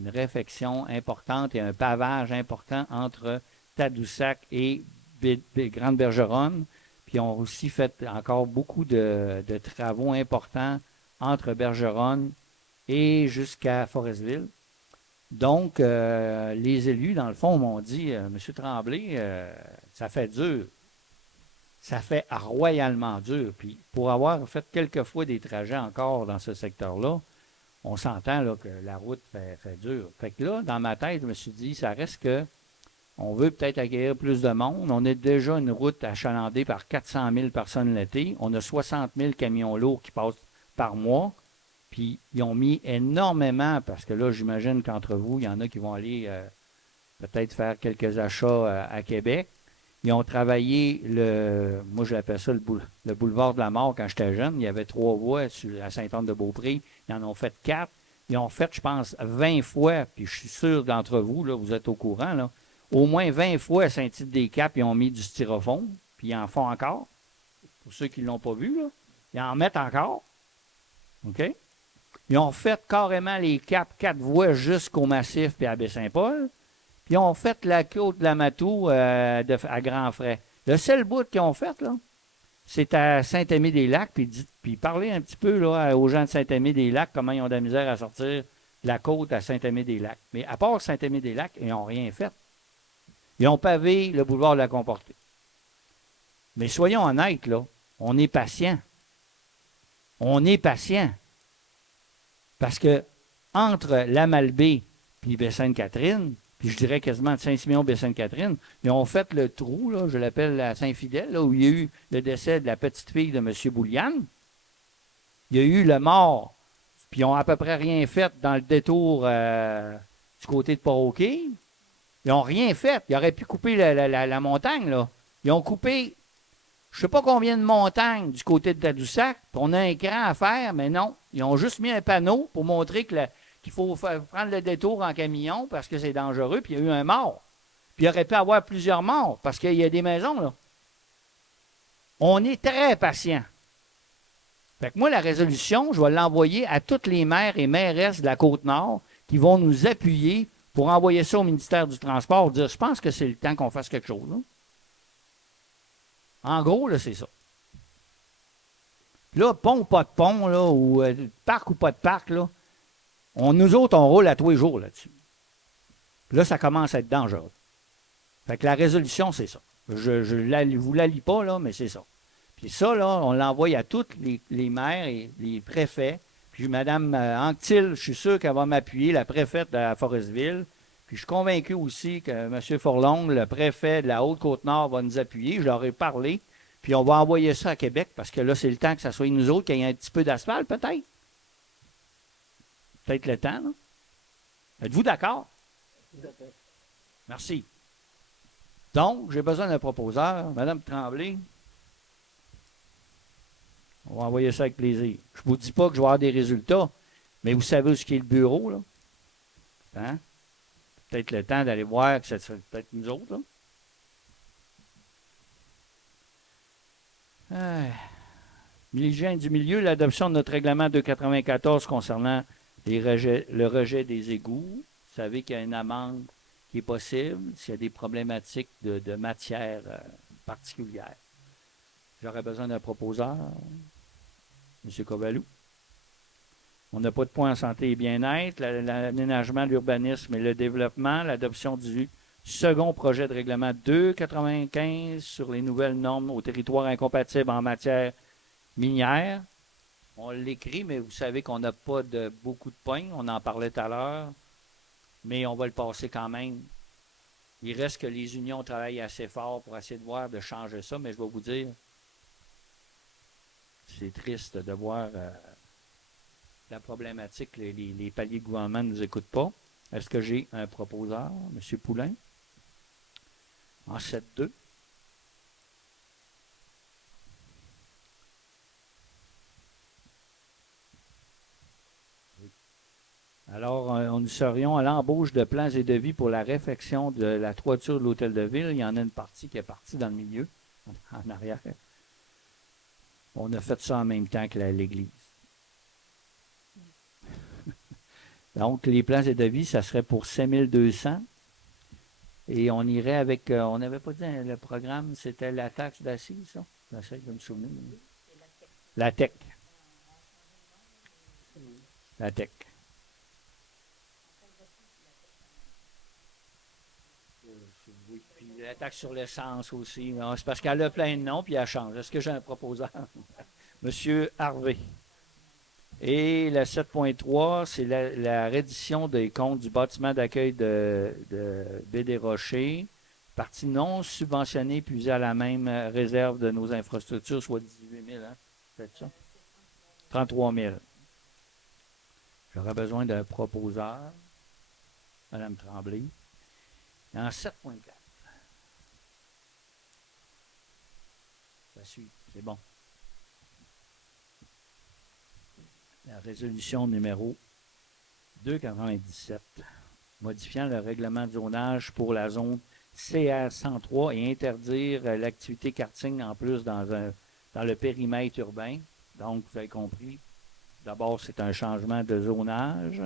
réfection importante et un pavage important entre Tadoussac et Grande-Bergeronne. Puis ils ont aussi fait encore beaucoup de travaux importants entre Bergeronne et jusqu'à Forestville. Donc, les élus, dans le fond, m'ont dit, M. Tremblay, ça fait dur. Ça fait royalement dur. Puis, pour avoir fait quelques fois des trajets encore dans ce secteur-là, on s'entend là, que la route fait dur. Fait que là, dans ma tête, je me suis dit, ça reste que on veut peut-être acquérir plus de monde. On a déjà une route achalandée par 400 000 personnes l'été. On a 60 000 camions lourds qui passent par mois. Puis, ils ont mis énormément, parce que là, j'imagine qu'entre vous, il y en a qui vont aller peut-être faire quelques achats à Québec. Ils ont travaillé moi je l'appelle ça le boulevard de la mort quand j'étais jeune. Il y avait 3 voies à Saint-Anne-de-Beaupré. Ils en ont fait 4. Ils ont fait, je pense, 20 fois, puis je suis sûr d'entre vous, là, vous êtes au courant, là, au moins 20 fois à Saint-Tite-des-Caps, ils ont mis du styrofoam, puis ils en font encore. Pour ceux qui ne l'ont pas vu, là, ils en mettent encore. OK? Ils ont fait carrément les caps 4 voies jusqu'au Massif puis à Baie-Saint-Paul. Puis ils ont fait la côte de la Matou à grands frais. Le seul bout qu'ils ont fait, là, c'est à Saint-Aimé-des-Lacs. Puis parlez un petit peu là, aux gens de Saint-Aimé-des-Lacs comment ils ont de la misère à sortir de la côte à Saint-Aimé-des-Lacs. Mais à part Saint-Aimé-des-Lacs, ils n'ont rien fait. Ils ont pavé le boulevard de la Comportée. Mais soyons honnêtes, là, on est patient. On est patient. Parce que entre la Malbaie et Baie-Sainte-Catherine, puis je dirais quasiment de Saint-Siméon Baie-Sainte-Catherine, ils ont fait le trou, là, je l'appelle la Saint-Fidèle, là, où il y a eu le décès de la petite fille de M. Bouliane. Il y a eu le mort, puis ils n'ont à peu près rien fait dans le détour du côté de Port-Roquet. Ils n'ont rien fait. Ils auraient pu couper la montagne, là. Ils ont coupé je ne sais pas combien de montagnes du côté de Tadoussac. On a un cran à faire, mais non. Ils ont juste mis un panneau pour montrer que qu'il faut prendre le détour en camion parce que c'est dangereux, puis il y a eu un mort. Puis il aurait pu avoir plusieurs morts parce qu'il y a des maisons, là. On est très patient. Fait que moi, la résolution, je vais l'envoyer à toutes les maires et mairesses de la Côte-Nord qui vont nous appuyer pour envoyer ça au ministère du Transport, dire, je pense que c'est le temps qu'on fasse quelque chose. Là. En gros, là, c'est ça. Là, pont ou pas de pont, là, ou parc ou pas de parc, là, nous autres, on roule à tous les jours là-dessus. Là, ça commence à être dangereux. Fait que la résolution, c'est ça. Je ne vous la lis pas, là, mais c'est ça. Puis ça, là, on l'envoie à tous les maires et les préfets. Puis Mme Anctil, je suis sûr qu'elle va m'appuyer, la préfète de la Forestville. Puis je suis convaincu aussi que M. Forlong, le préfet de la Haute-Côte-Nord, va nous appuyer. Je leur ai parlé. Puis on va envoyer ça à Québec parce que là, c'est le temps que ça soit nous autres, qu'il y ait un petit peu d'asphalte, peut-être. Peut-être le temps, là. Êtes-vous d'accord? Merci. Donc, j'ai besoin d'un proposeur. Mme Tremblay, on va envoyer ça avec plaisir. Je ne vous dis pas que je vais avoir des résultats, mais vous savez où est le bureau, là? Hein? Peut-être le temps d'aller voir que c'est peut-être nous autres, là. L'hygiène du milieu, l'adoption de notre règlement 294 concernant le rejet des égouts. Vous savez qu'il y a une amende qui est possible s'il y a des problématiques de matière particulière. J'aurais besoin d'un proposeur. M. Kovalou. On n'a pas de point en santé et bien-être, l'aménagement, l'urbanisme et le développement, l'adoption du second projet de règlement 295 sur les nouvelles normes aux territoires incompatibles en matière minière. On l'écrit, mais vous savez qu'on n'a pas beaucoup de points. On en parlait tout à l'heure, mais on va le passer quand même. Il reste que les unions travaillent assez fort pour essayer de voir de changer ça, mais je vais vous dire, c'est triste de voir la problématique. Les paliers de gouvernement ne nous écoutent pas. Est-ce que j'ai un proposeur, M. Poulain, en 7-2? Oui. Alors, nous serions à l'embauche de plans et devis pour la réfection de la toiture de l'hôtel de ville. Il y en a une partie qui est partie dans le milieu, en arrière. On a fait ça en même temps que l'église. Donc, les plans et devis, ça serait pour 5200. Et on irait avec, on n'avait pas dit le programme, c'était la taxe d'assises, ça? J'essaie de me souvenir. La TEC. La TEC. Oui, puis la taxe sur l'essence aussi. C'est parce qu'elle a plein de noms, puis elle change. Est-ce que j'ai un proposeur? Monsieur Harvey. Et la 7.3, c'est la reddition des comptes du bâtiment d'accueil de Baie-des-Rochers, partie non subventionnée, puis à la même réserve de nos infrastructures, soit 18 000, hein? C'est ça? 33 000. J'aurais besoin d'un proposeur, Mme Tremblay. Et en 7.4. Ça suit, c'est bon. La résolution numéro 297, modifiant le règlement de zonage pour la zone CR 103 et interdire l'activité karting en plus dans le périmètre urbain. Donc, vous avez compris, d'abord, c'est un changement de zonage.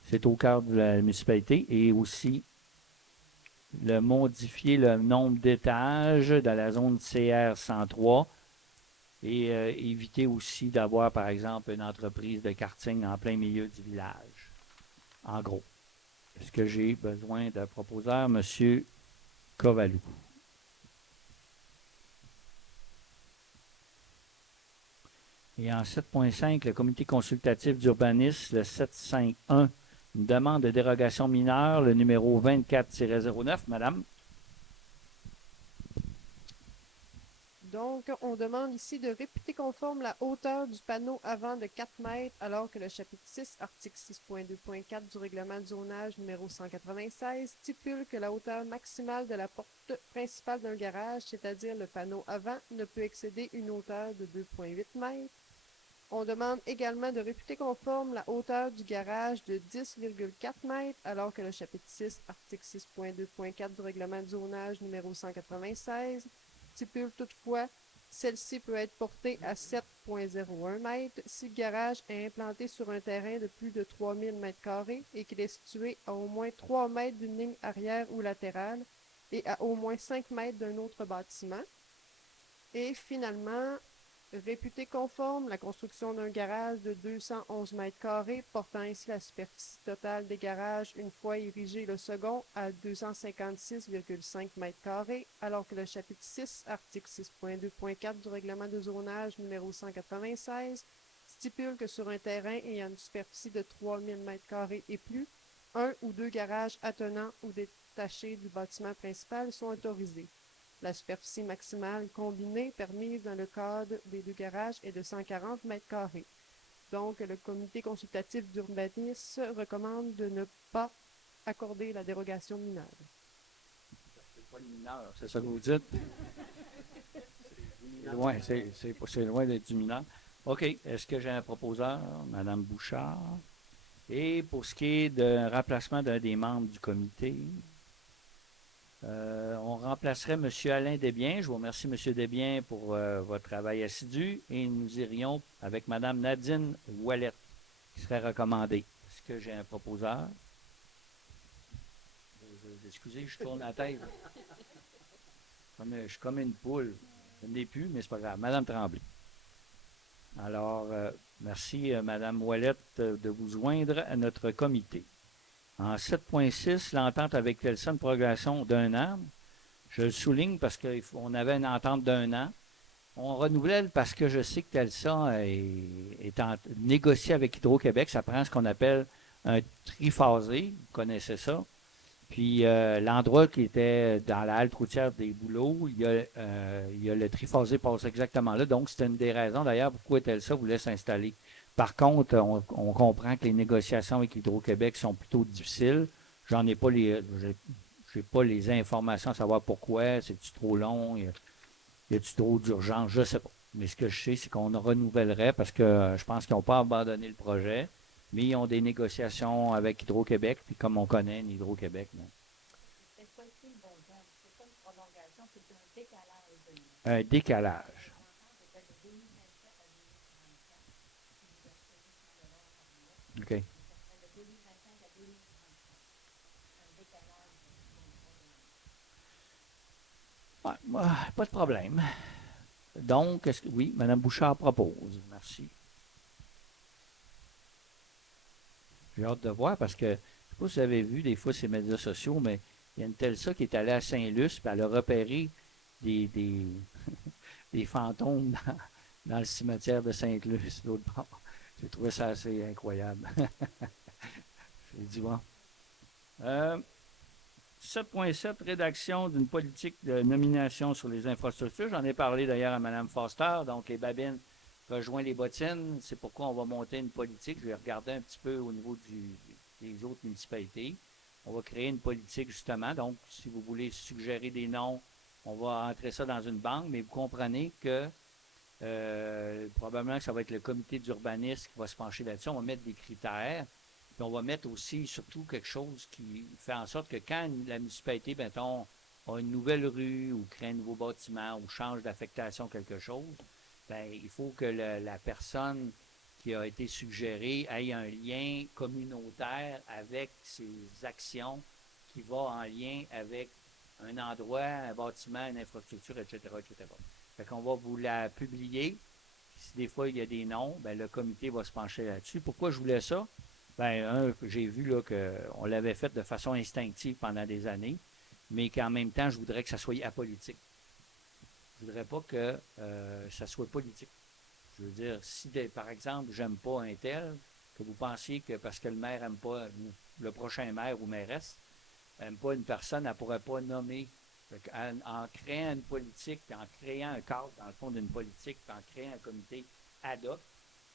C'est au cœur de la municipalité et aussi modifier le nombre d'étages dans la zone CR 103 et éviter aussi d'avoir, par exemple, une entreprise de karting en plein milieu du village. En gros. Est-ce que j'ai besoin d'un proposeur, M. Kovalou? Et en 7.5, le comité consultatif d'urbanisme, le 751, une demande de dérogation mineure, le numéro 24-09, Madame. Donc, on demande ici de réputer conforme la hauteur du panneau avant de 4 mètres, alors que le chapitre 6, article 6.2.4 du règlement de zonage numéro 196 stipule que la hauteur maximale de la porte principale d'un garage, c'est-à-dire le panneau avant, ne peut excéder une hauteur de 2.8 mètres. On demande également de réputer conforme la hauteur du garage de 10,4 mètres, alors que le chapitre 6, article 6.2.4 du règlement de zonage numéro 196 stipule toutefois celle-ci peut être portée à 7,01 mètres si le garage est implanté sur un terrain de plus de 3000 m² et qu'il est situé à au moins 3 mètres d'une ligne arrière ou latérale et à au moins 5 mètres d'un autre bâtiment. Et finalement, réputé conforme la construction d'un garage de 211 m² portant ainsi la superficie totale des garages une fois érigé le second à 256,5 m², alors que le chapitre 6, article 6.2.4 du règlement de zonage numéro 196 stipule que sur un terrain ayant une superficie de 3000 m² et plus, un ou deux garages attenants ou détachés du bâtiment principal sont autorisés. La superficie maximale combinée permise dans le cadre des deux garages est de 140 m². Donc, le comité consultatif d'urbanisme recommande de ne pas accorder la dérogation mineure. C'est pas le mineur, c'est ça que vous dites? C'est loin d'être du mineur. OK. Est-ce que j'ai un proposeur? Madame Bouchard. Et pour ce qui est de remplacement d'un des membres du comité, on remplacerait M. Alain Desbiens. Je vous remercie, M. Desbiens, pour votre travail assidu. Et nous irions avec Mme Nadine Ouellette, qui serait recommandée. Est-ce que j'ai un proposeur? Excusez, je tourne la tête. Je suis comme une poule. Je n'ai plus, mais c'est pas grave. Mme Tremblay. Alors, merci, Mme Ouellette, de vous joindre à notre comité. En 7.6, l'entente avec Telsa, une progression d'un an. Je le souligne parce qu'on avait une entente d'un an. On renouvelle parce que je sais que Telsa est négocié avec Hydro-Québec. Ça prend ce qu'on appelle un triphasé. Vous connaissez ça. Puis l'endroit qui était dans la halte routière des Bouleaux, il y a le triphasé passe exactement là. Donc, c'était une des raisons d'ailleurs pourquoi Telsa voulait s'installer. Par contre, on comprend que les négociations avec Hydro-Québec sont plutôt difficiles. J'en ai pas j'ai pas les informations à savoir pourquoi. C'est-tu trop long? Y a-tu trop d'urgence? Je ne sais pas. Mais ce que je sais, c'est qu'on renouvellerait parce que je pense qu'ils n'ont pas abandonné le projet, mais ils ont des négociations avec Hydro-Québec. Puis comme on connaît Hydro-Québec, C'est pas ici le bon terme. C'est pas une prolongation, c'est un décalage de l'année. un décalage. L'entente était de 2027 à 2034. Si vous achetez 100 $ par mois, OK. ça serait de 2025 à 2035. Un décalage de contrat de l'année. Ouais, pas de problème. Donc, oui, Mme Bouchard propose. Merci. J'ai hâte de voir parce que, je ne sais pas si vous avez vu des fois ces médias sociaux, mais il y a une Telsa qui est allée à Saint-Luc, puis elle a repéré des des fantômes dans le cimetière de Saint-Luc, l'autre bord. J'ai trouvé ça assez incroyable. J'ai dit, bon. 7.7, rédaction d'une politique de nomination sur les infrastructures. J'en ai parlé d'ailleurs à Mme Foster. Donc, les babines rejoignent les bottines. C'est pourquoi on va monter une politique. Je vais regarder un petit peu au niveau des autres municipalités. On va créer une politique, justement. Donc, si vous voulez suggérer des noms, on va entrer ça dans une banque. Mais vous comprenez que probablement que ça va être le comité d'urbanisme qui va se pencher là-dessus. On va mettre des critères. Puis on va mettre aussi, surtout, quelque chose qui fait en sorte que quand la municipalité, mettons, a une nouvelle rue ou crée un nouveau bâtiment ou change d'affectation quelque chose, bien, il faut que la personne qui a été suggérée ait un lien communautaire avec ses actions qui va en lien avec un endroit, un bâtiment, une infrastructure, etc., etc. Fait qu'on va vous la publier. Si des fois il y a des noms, bien, le comité va se pencher là-dessus. Pourquoi je voulais ça? Bien, j'ai vu là, qu'on l'avait fait de façon instinctive pendant des années, mais qu'en même temps, je voudrais que ça soit apolitique. Je ne voudrais pas que ça soit politique. Je veux dire, si, par exemple, j'aime pas un tel, que vous pensiez que parce que le maire n'aime pas, ou le prochain maire ou mairesse n'aime pas une personne, elle ne pourrait pas nommer. En créant une politique, puis en créant un cadre, dans le fond, d'une politique, puis en créant un comité ad hoc,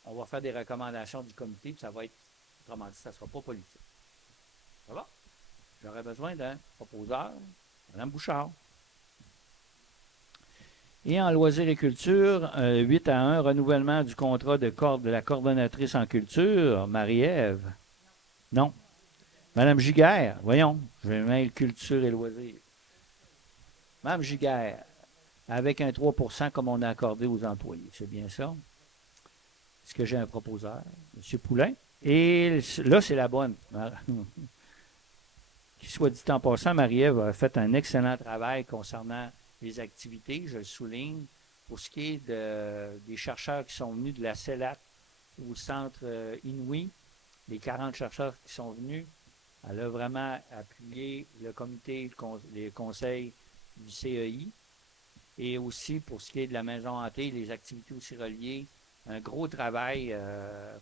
on va faire des recommandations du comité, puis ça va être, autrement dit, ça ne sera pas politique. Ça va? J'aurais besoin d'un proposeur, Mme Bouchard. Et en loisirs et culture, 8-1, renouvellement du contrat de la coordonnatrice en culture, Marie-Ève. Non. Madame Giguère, voyons, je vais mettre culture et loisirs. Madame Giguère, avec un 3 comme on a accordé aux employés. C'est bien ça? Est-ce que j'ai un proposeur? M. Poulain. Et là, c'est la bonne. Qui soit dit en passant, Marie-Ève a fait un excellent travail concernant les activités, je le souligne, pour ce qui est des chercheurs qui sont venus de la CELAC au centre Inouï, les 40 chercheurs qui sont venus. Elle a vraiment appuyé le comité, les conseils du CEI. Et aussi, pour ce qui est de la maison hantée, les activités aussi reliées, un gros travail,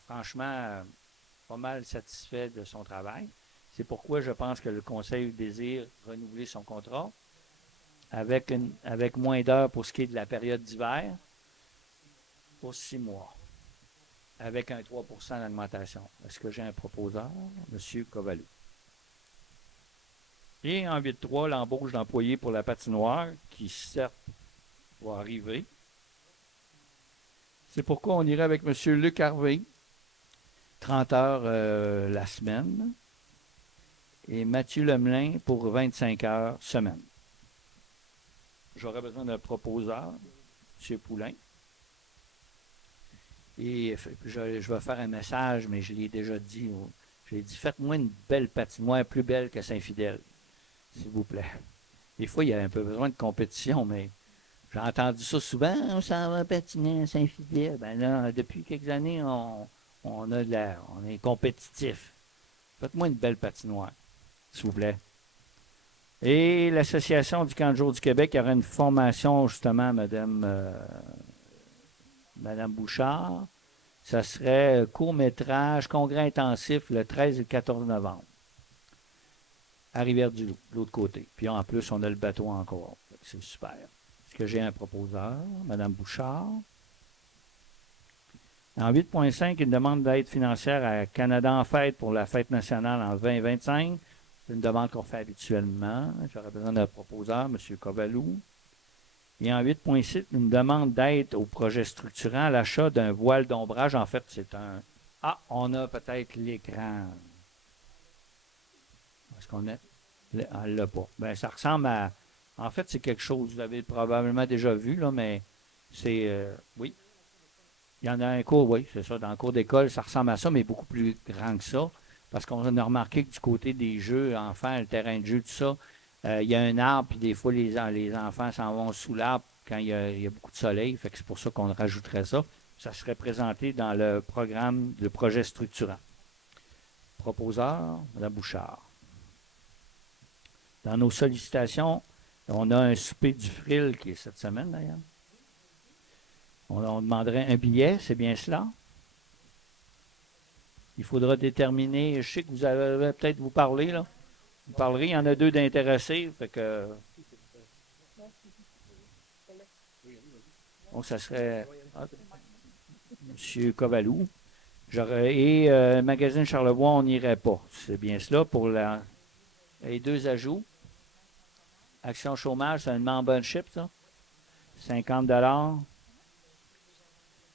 franchement, pas mal satisfait de son travail. C'est pourquoi je pense que le Conseil désire renouveler son contrat avec moins d'heures pour ce qui est de la période d'hiver pour 6 mois, avec un 3 d'augmentation. Est-ce que j'ai un proposeur? M. Kovalou. Et en 8-3, l'embauche d'employés pour la patinoire, qui certes va arriver. C'est pourquoi on irait avec M. Luc Harvey, 30 heures la semaine, et Mathieu Lemelin pour 25 heures semaine. J'aurais besoin d'un proposeur, M. Poulain. Et je vais faire un message, mais je l'ai déjà dit. J'ai dit, faites-moi une belle patinoire, plus belle que Saint-Fidèle, s'il vous plaît. Des fois, il y a un peu besoin de compétition, mais j'ai entendu ça souvent, on s'en va patiner à Saint-Fidèle. Ben là, depuis quelques années, on est compétitif. Faites-moi une belle patinoire, s'il vous plaît. Et l'Association du camp de jour du Québec, il y aura une formation, justement, Madame Bouchard. Ça serait court-métrage, congrès intensif, le 13 et le 14 novembre. À Rivière-du-Loup, de l'autre côté. Puis en plus, on a le bateau encore. C'est super. Est-ce que j'ai un proposeur? Madame Bouchard. En 8.5, une demande d'aide financière à Canada en fête pour la fête nationale en 2025. C'est une demande qu'on fait habituellement. J'aurais besoin d'un proposeur, M. Kovalou. Et en 8.6, une demande d'aide au projet structurant à l'achat d'un voile d'ombrage. En fait, c'est un... Ah, on a peut-être l'écran. Est-ce qu'on a... Elle l'a pas. Ben, ça ressemble à... En fait, c'est quelque chose, vous avez probablement déjà vu, là, mais c'est... oui. Il y en a un cours, oui, c'est ça. Dans le cours d'école, ça ressemble à ça, mais beaucoup plus grand que ça. Parce qu'on a remarqué que du côté des jeux, enfants, le terrain de jeu, tout ça, il y a un arbre, puis des fois, les enfants s'en vont sous l'arbre quand il y a beaucoup de soleil. Fait que c'est pour ça qu'on rajouterait ça. Ça serait présenté dans le programme de projet structurant. Proposeur, Mme Bouchard. Dans nos sollicitations, on a un souper du Frill qui est cette semaine, d'ailleurs. On demanderait un billet, c'est bien cela? Il faudra déterminer, je sais que vous allez peut-être vous parler, là. Vous parlerez, il y en a 2 d'intéressés, fait que... Donc, ça serait M. Kovalou. Et Magazine Charlevoix, on n'irait pas. C'est bien cela pour les 2 ajouts. Action chômage, c'est un membership, ça. 50 $.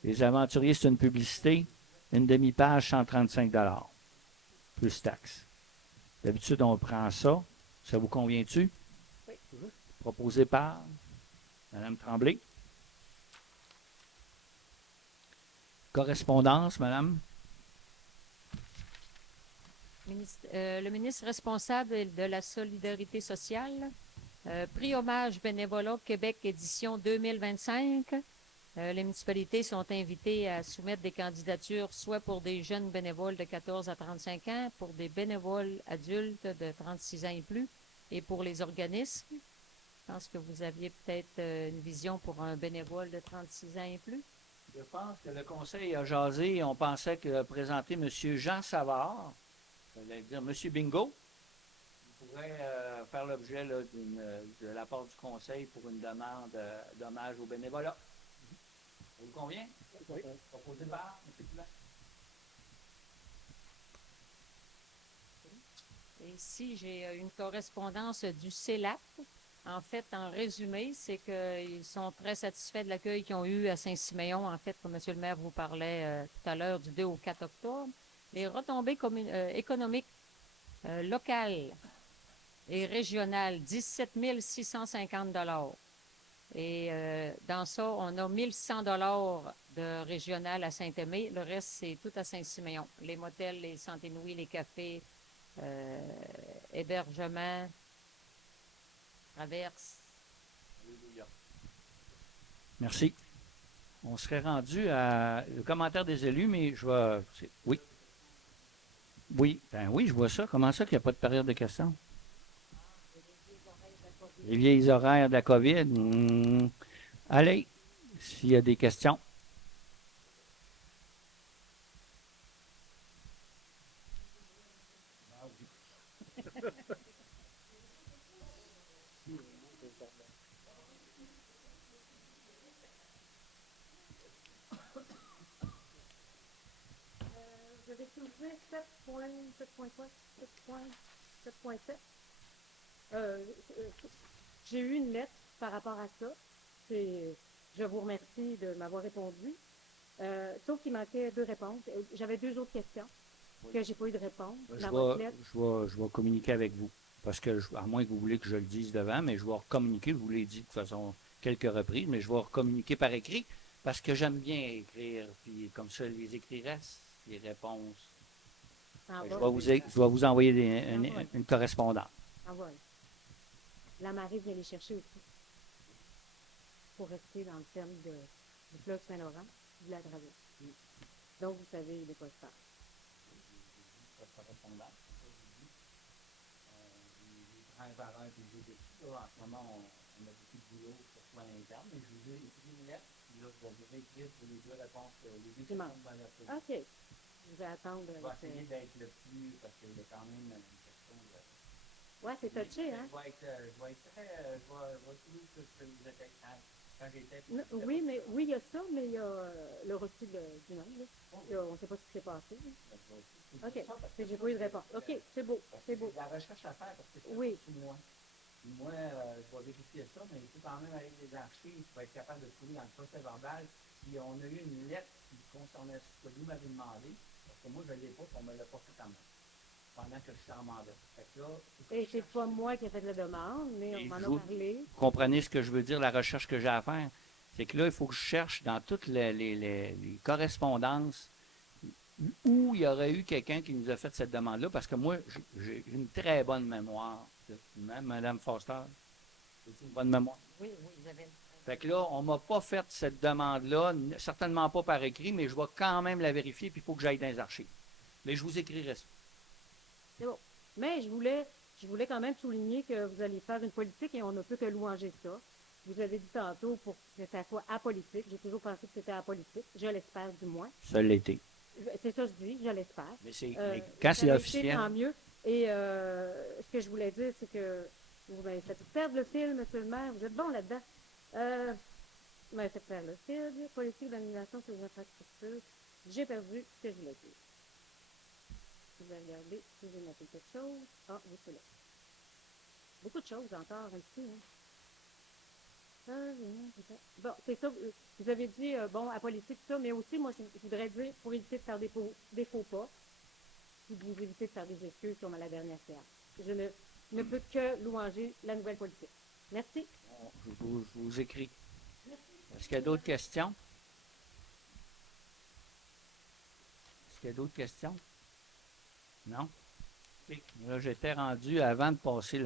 Les aventuriers, c'est une publicité. Une demi-page, 135 $. Plus taxes. D'habitude, on prend ça. Ça vous convient-tu? Oui. Proposé par Mme Tremblay. Correspondance, Madame. Le ministre responsable de la solidarité sociale, prix hommage bénévolat Québec édition 2025. Les municipalités sont invitées à soumettre des candidatures soit pour des jeunes bénévoles de 14 à 35 ans, pour des bénévoles adultes de 36 ans et plus, et pour les organismes. Je pense que vous aviez peut-être une vision pour un bénévole de 36 ans et plus. Je pense que le conseil a jasé et on pensait que présenter M. Jean Savard, ça veut dire M. Bingo, pourrait faire l'objet de la part du conseil pour une demande d'hommage au bénévolat. Ça vous convient? Oui. Proposé par M. Poulain. Et ici, j'ai une correspondance du CELAC En fait, en résumé, c'est qu'ils sont très satisfaits de l'accueil qu'ils ont eu à Saint-Siméon. En fait, comme M. le maire vous parlait tout à l'heure, du 2 au 4 octobre. Les retombées économiques locales et régionales, 17 650 $. Et dans ça, on a 1 100 $ de régional à Saint-Aimé. Le reste, c'est tout à Saint-Siméon. Les motels, les Santé-Nuit, les cafés, hébergements, traverses. Merci. On serait rendu à le commentaire des élus, mais je vais. Oui. Oui, ben oui, je vois ça. Comment ça qu'il n'y a pas de période de questions? Les vieilles horaires de la COVID. Allez, s'il y a des questions. Vous avez soulevé 7.7. J'ai eu une lettre par rapport à ça. Je vous remercie de m'avoir répondu. Sauf qu'il manquait 2 réponses. J'avais 2 autres questions que j'ai pas eu de réponse dans votre lettre. Je vais communiquer avec vous. Parce que, à moins que vous voulez que je le dise devant, mais je vais recommuniquer. Je vous l'ai dit de façon quelques reprises, mais je vais recommuniquer par écrit parce que j'aime bien écrire. Puis comme ça, les écrits restent, les réponses. Ah, Je bon, vais vous envoyer une correspondance. ah, ouais. La marée vient les chercher aussi. Pour rester dans le thème du fleuve Saint-Laurent, de la traversée. Donc, vous savez de quoi je parle. En ce moment, on a beaucoup de boulot, que ce soit à l'interne, mais je vous ai écrit une lettre, puis là, je vais vous réécrire pour les 2 réponses, les 2 questions Dimanche. que vous m'avez posées. OK. Je vais attendre. Je vais essayer d'être le plus, parce qu'il y a quand même une question de... Ouais, c'est touché, hein? Je vais être très... je vais trouver que vous êtes quand j'étais... Oui, mais oui, il y a ça, mais il y a le refus du nom. Là. Là, on ne sait pas ce qui s'est passé. Là. OK. J'ai pas eu de réponse. OK, c'est beau. C'est beau. Il y a la recherche à faire, parce que c'est Oui. sous moi. Moi, je vais vérifier ça, mais il faut quand même avec les archives pour être capable de trouver dans le procès-verbal si on a eu une lettre qui concernait ce que vous m'avez demandé, parce que moi, je ne l'ai pas, on ne me l'a pas fait en main, pendant que je suis en mandat. Fait que là, Et c'est pas moi qui ai fait la demande, mais on m'en a parlé. Vous comprenez ce que je veux dire, la recherche que j'ai à faire? C'est que là, il faut que je cherche dans toutes les correspondances où il y aurait eu quelqu'un qui nous a fait cette demande-là, parce que moi, j'ai une très bonne mémoire. Même Mme Foster, c'est une bonne mémoire. Oui, vous avez. Fait que là, on ne m'a pas fait cette demande-là, certainement pas par écrit, mais je vais quand même la vérifier, puis il faut que j'aille dans les archives. Mais je vous écrirai ça. C'est bon. Mais je voulais quand même souligner que vous allez faire une politique et on ne peut que louanger ça. Vous avez dit tantôt pour que ça soit apolitique. J'ai toujours pensé que c'était apolitique. Je l'espère du moins. Ça l'était. C'est ça que je dis, je l'espère. Mais quand c'est ça a été, officiel. tant mieux. Et ce que je voulais dire, c'est que vous m'avez fait perdre le fil, monsieur le maire. Vous êtes bon là-dedans. Vous m'avez fait perdre le fil. Politique d'annulation sur les infrastructures. J'ai perdu ce que je voulais dire. Je vais regarder si j'ai noté quelque chose. Ah, oui, c'est là. Beaucoup de choses encore ici. Hein. Bon, c'est ça. Vous avez dit, bon, à politique, ça, mais aussi, moi, je voudrais dire, pour éviter de faire des faux pas, puis de vous éviter de faire des excuses comme à la dernière séance. Je ne peux que louanger la nouvelle politique. Merci. Je vous écris. Est-ce qu'il y a d'autres questions? Est-ce qu'il y a d'autres questions? Non? Okay. Là, j'étais rendu, avant de passer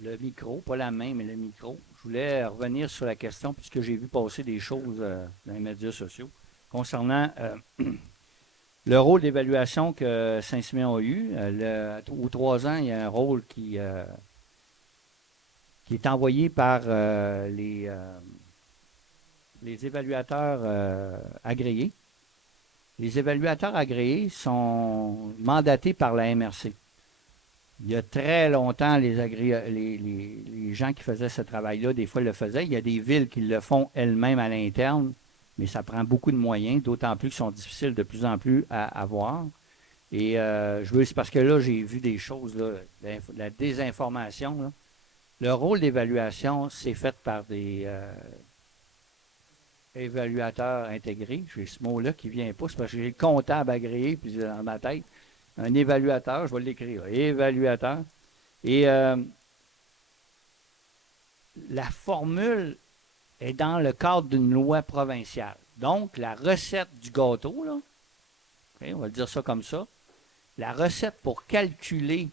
le micro, pas la main, mais le micro. Je voulais revenir sur la question, puisque j'ai vu passer des choses dans les médias sociaux, concernant le rôle d'évaluation que Saint-Siméon a eu. Aux 3 ans, il y a un rôle qui est envoyé par les évaluateurs agréés. Les évaluateurs agréés sont mandatés par la MRC. Il y a très longtemps, les gens qui faisaient ce travail-là, des fois, le faisaient. Il y a des villes qui le font elles-mêmes à l'interne, mais ça prend beaucoup de moyens, d'autant plus qu'ils sont difficiles de plus en plus à avoir. Et c'est parce que là, j'ai vu des choses, là, la désinformation. Là. Le rôle d'évaluation, c'est fait par des évaluateurs intégrés. J'ai ce mot-là qui ne vient pas, c'est parce que j'ai le comptable agréé puis dans ma tête. Un évaluateur, je vais l'écrire, évaluateur. Et la formule est dans le cadre d'une loi provinciale. Donc, la recette du gâteau, là, okay, on va dire ça comme ça, la recette pour calculer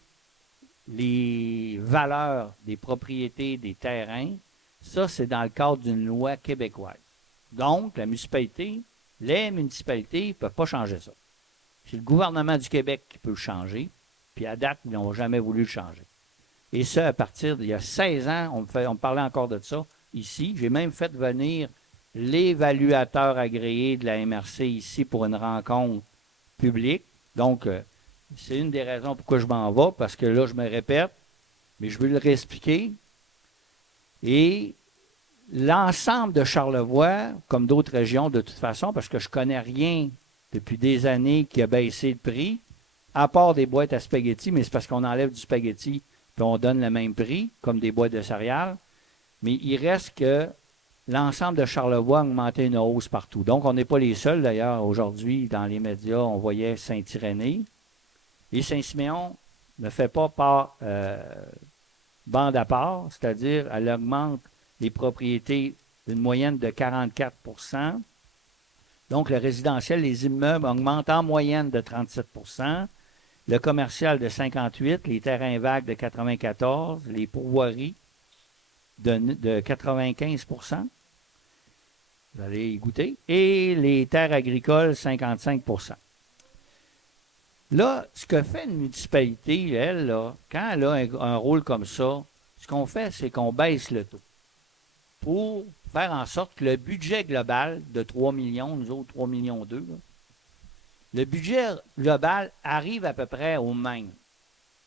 les valeurs des propriétés des terrains, ça, c'est dans le cadre d'une loi québécoise. Donc, la municipalité, les municipalités ne peuvent pas changer ça. C'est le gouvernement du Québec qui peut le changer, puis à date, ils n'ont jamais voulu le changer. Et ça, à partir d'il y a 16 ans, on me parlait encore de ça ici. J'ai même fait venir l'évaluateur agréé de la MRC ici pour une rencontre publique. Donc, c'est une des raisons pourquoi je m'en vais, parce que là, je me répète, mais je veux le réexpliquer. Et l'ensemble de Charlevoix, comme d'autres régions de toute façon, parce que je ne connais rien depuis des années qui a baissé le prix, à part des boîtes à spaghettis, mais c'est parce qu'on enlève du spaghetti puis on donne le même prix, comme des boîtes de céréales. Mais il reste que l'ensemble de Charlevoix a augmenté une hausse partout. Donc, on n'est pas les seuls, d'ailleurs, aujourd'hui, dans les médias, on voyait Saint-Irénée. Et Saint-Siméon ne fait pas par bande à part, c'est-à-dire elle augmente les propriétés d'une moyenne de 44 %. Donc, le résidentiel, les immeubles augmentent en moyenne de 37 %. Le commercial de 58, les terrains vagues de 94, les pourvoiries de 95 %. Vous allez y goûter. Et les terres agricoles, 55 %. Là, ce que fait une municipalité, elle, là, quand elle a un rôle comme ça, ce qu'on fait, c'est qu'on baisse le taux pour faire en sorte que le budget global de 3 millions, nous autres 3 millions 2, là, le budget global arrive à peu près au même.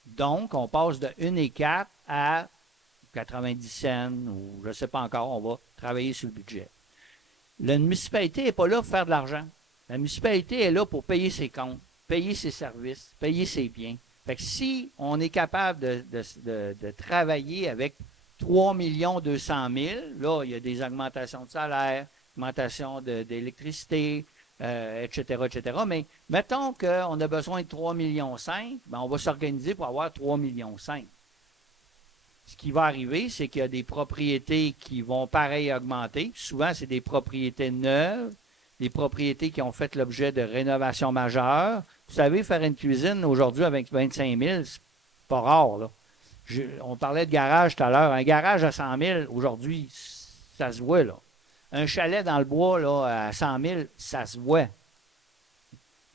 Donc, on passe de 1,4 à 90 cents, ou je ne sais pas encore, on va travailler sur le budget. La municipalité n'est pas là pour faire de l'argent. La municipalité est là pour payer ses comptes, payer ses services, payer ses biens. Fait que si on est capable de travailler avec 3 200 000, là, il y a des augmentations de salaire, augmentation d'électricité, etc., etc. Mais mettons qu'on a besoin de 3,5 millions, ben on va s'organiser pour avoir 3,5 millions. Ce qui va arriver, c'est qu'il y a des propriétés qui vont pareil augmenter. Souvent, c'est des propriétés neuves, des propriétés qui ont fait l'objet de rénovations majeures. Vous savez, faire une cuisine aujourd'hui avec 25 000, c'est pas rare, là. On parlait de garage tout à l'heure. Un garage à 100 000, aujourd'hui, ça se voit, là. Un chalet dans le bois là, à 100 000, ça se voit.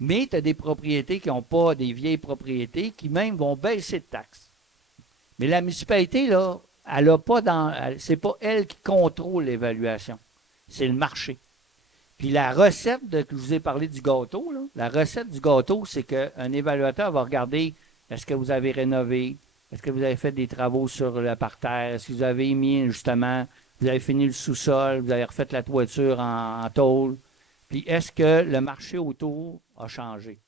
Mais tu as des propriétés qui n'ont pas des vieilles propriétés qui même vont baisser de taxes. Mais la municipalité, là, elle n'a pas c'est pas elle qui contrôle l'évaluation. C'est le marché. Puis la recette que je vous ai parlé du gâteau, là, la recette du gâteau, c'est qu'un évaluateur va regarder est-ce que vous avez rénové, est-ce que vous avez fait des travaux sur le parterre, est-ce que vous avez mis justement. Vous avez fini le sous-sol, vous avez refait la toiture en tôle. Puis est-ce que le marché autour a changé?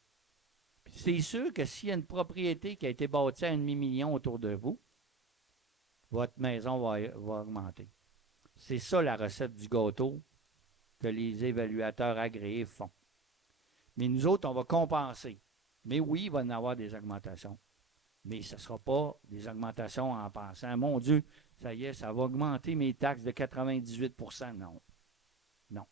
Puis c'est sûr que s'il y a une propriété qui a été bâtie à 1,5 million autour de vous, votre maison va augmenter. C'est ça la recette du gâteau que les évaluateurs agréés font. Mais nous autres, on va compenser. Mais oui, il va y en avoir des augmentations. Mais ce ne sera pas des augmentations en pensant, mon Dieu, ça y est, ça va augmenter mes taxes de 98 %. Non. Non.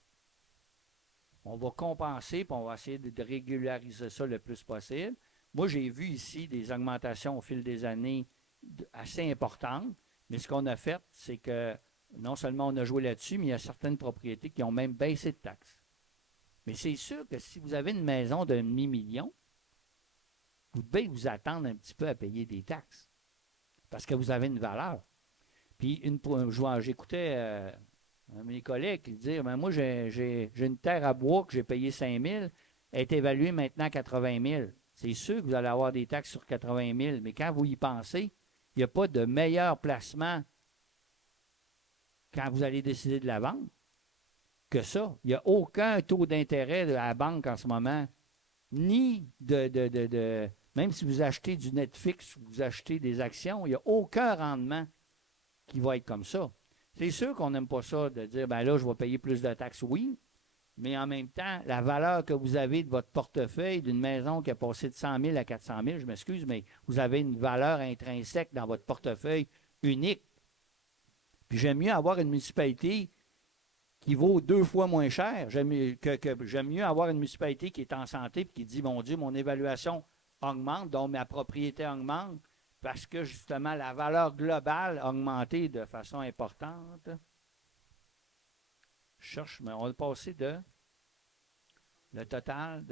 On va compenser, puis on va essayer de régulariser ça le plus possible. Moi, j'ai vu ici des augmentations au fil des années assez importantes, mais ce qu'on a fait, c'est que non seulement on a joué là-dessus, mais il y a certaines propriétés qui ont même baissé de taxes. Mais c'est sûr que si vous avez une maison de 1,5 million, vous devez vous attendre un petit peu à payer des taxes parce que vous avez une valeur. Puis, j'écoutais un de mes collègues qui disait ben, moi, j'ai une terre à bois que j'ai payée 5 000, elle est évaluée maintenant à 80 000. C'est sûr que vous allez avoir des taxes sur 80 000, mais quand vous y pensez, il n'y a pas de meilleur placement quand vous allez décider de la vendre que ça. Il n'y a aucun taux d'intérêt à la banque en ce moment, ni même si vous achetez du Netflix, vous achetez des actions, il n'y a aucun rendement qui va être comme ça. C'est sûr qu'on n'aime pas ça de dire, ben là, je vais payer plus de taxes, oui, mais en même temps, la valeur que vous avez de votre portefeuille d'une maison qui a passé de 100 000 à 400 000, je m'excuse, mais vous avez une valeur intrinsèque dans votre portefeuille unique. Puis j'aime mieux avoir une municipalité qui vaut 2 fois moins cher. J'aime mieux avoir une municipalité qui est en santé et qui dit, mon Dieu, mon évaluation augmente, donc ma propriété augmente, parce que justement la valeur globale a augmenté de façon importante. Je cherche, mais on a passé de le total,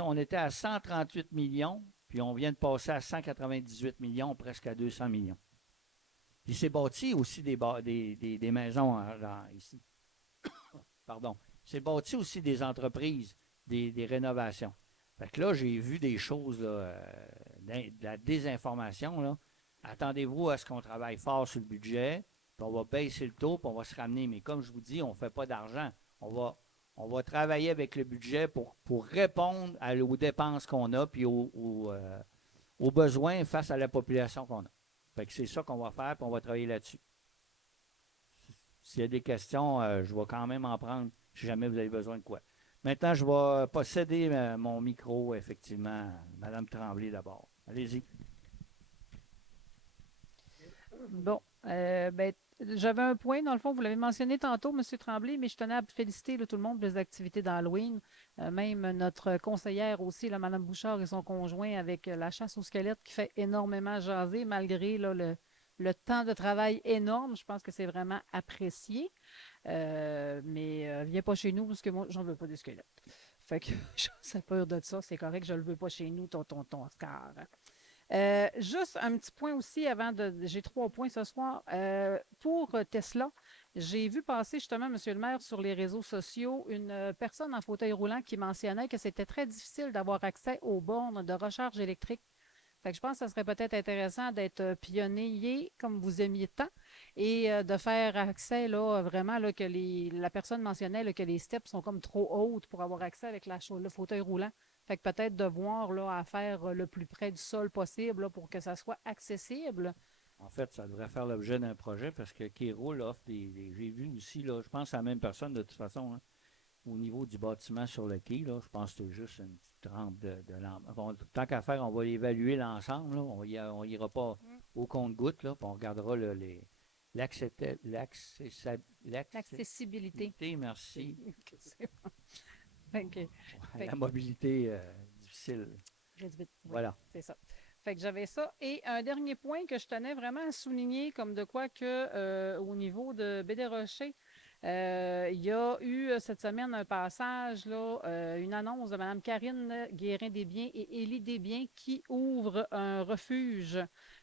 on était à 138 millions, puis on vient de passer à 198 millions, presque à 200 millions. Puis c'est bâti aussi des maisons ici. Pardon. C'est bâti aussi des entreprises, des rénovations. Fait que là, j'ai vu des choses, là, de la désinformation. Là. Attendez-vous à ce qu'on travaille fort sur le budget, puis on va baisser le taux, puis on va se ramener. Mais comme je vous dis, on ne fait pas d'argent. On va travailler avec le budget pour répondre aux dépenses qu'on a, puis aux besoins face à la population qu'on a. Fait que c'est ça qu'on va faire, puis on va travailler là-dessus. S'il y a des questions, je vais quand même en prendre si jamais vous avez besoin de quoi. Maintenant, je vais posséder mon micro, effectivement. Madame Tremblay, d'abord. Allez-y. Bon, j'avais un point, dans le fond, vous l'avez mentionné tantôt, M. Tremblay, mais je tenais à féliciter là, tout le monde pour les activités d'Halloween. Même notre conseillère aussi, là, Mme Bouchard et son conjoint, avec la chasse au squelette qui fait énormément jaser, malgré là, le temps de travail énorme. Je pense que c'est vraiment apprécié. Mais viens pas chez nous parce que moi, j'en veux pas des squelettes. Fait que j'ai peur de ça. C'est correct, je le veux pas chez nous, ton Oscar. Juste un petit point aussi avant j'ai 3 points ce soir. Pour Tesla, j'ai vu passer justement, Monsieur le maire, sur les réseaux sociaux, une personne en fauteuil roulant qui mentionnait que c'était très difficile d'avoir accès aux bornes de recharge électrique. Fait que je pense que ça serait peut-être intéressant d'être pionnier comme vous aimiez tant et de faire accès là, vraiment là, que la personne mentionnait là, que les steps sont comme trop hautes pour avoir accès avec le fauteuil roulant. Fait que peut-être de voir là, à faire le plus près du sol possible là, pour que ça soit accessible. En fait, ça devrait faire l'objet d'un projet parce que Kéroul offre j'ai vu aussi, là, je pense à la même personne de toute façon, hein, au niveau du bâtiment sur le quai, là, je pense que c'est juste une petite rampe de lampe. Bon, tant qu'à faire, on va évaluer l'ensemble. Là, on ira pas au compte-gouttes, puis on regardera L'accessibilité. Merci. C'est bon. Fait La mobilité difficile. réduite. Oui, Voilà. c'est ça. Fait que j'avais ça. Et un dernier point que je tenais vraiment à souligner, comme de quoi que au niveau de Baie-des-Rochers, il y a eu cette semaine un passage, là, une annonce de Mme Karine Guérin-Desbiens et Élie Desbiens qui ouvre un refuge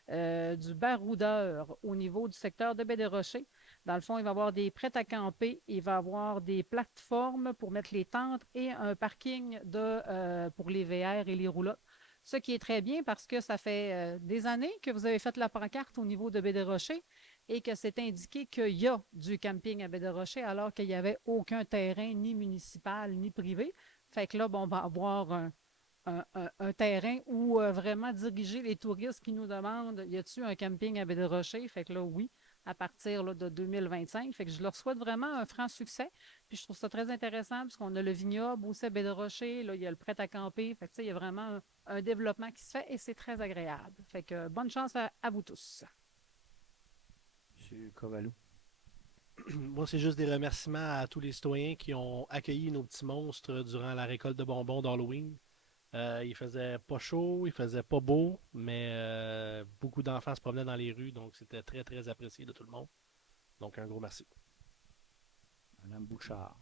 du baroudeur au niveau du secteur de Baie-des-Rochers. Dans le fond, il va y avoir des prêts à camper, il va y avoir des plateformes pour mettre les tentes et un parking pour les VR et les roulottes. Ce qui est très bien parce que ça fait des années que vous avez fait la pancarte au niveau de Baie-des-Rochers et que c'est indiqué qu'il y a du camping à Baie-des-Rochers alors qu'il n'y avait aucun terrain ni municipal ni privé. Fait que là, bon, on va avoir un terrain où vraiment diriger les touristes qui nous demandent y a-t-il un camping à Baie-des-Rochers? Fait que là, oui, à partir là, de 2025. Fait que je leur souhaite vraiment un franc succès. Puis je trouve ça très intéressant parce qu'on a le vignoble aussi à Baie-des-Rochers. Là, il y a le prêt à camper. Fait que, il y a vraiment un développement qui se fait et c'est très agréable. Fait que bonne chance à vous tous. M. Covalou. Moi, c'est juste des remerciements à tous les citoyens qui ont accueilli nos petits monstres durant la récolte de bonbons d'Halloween. Il faisait pas chaud, il faisait pas beau, mais beaucoup d'enfants se promenaient dans les rues, donc c'était très, très apprécié de tout le monde. Donc, un gros merci. Mme Bouchard.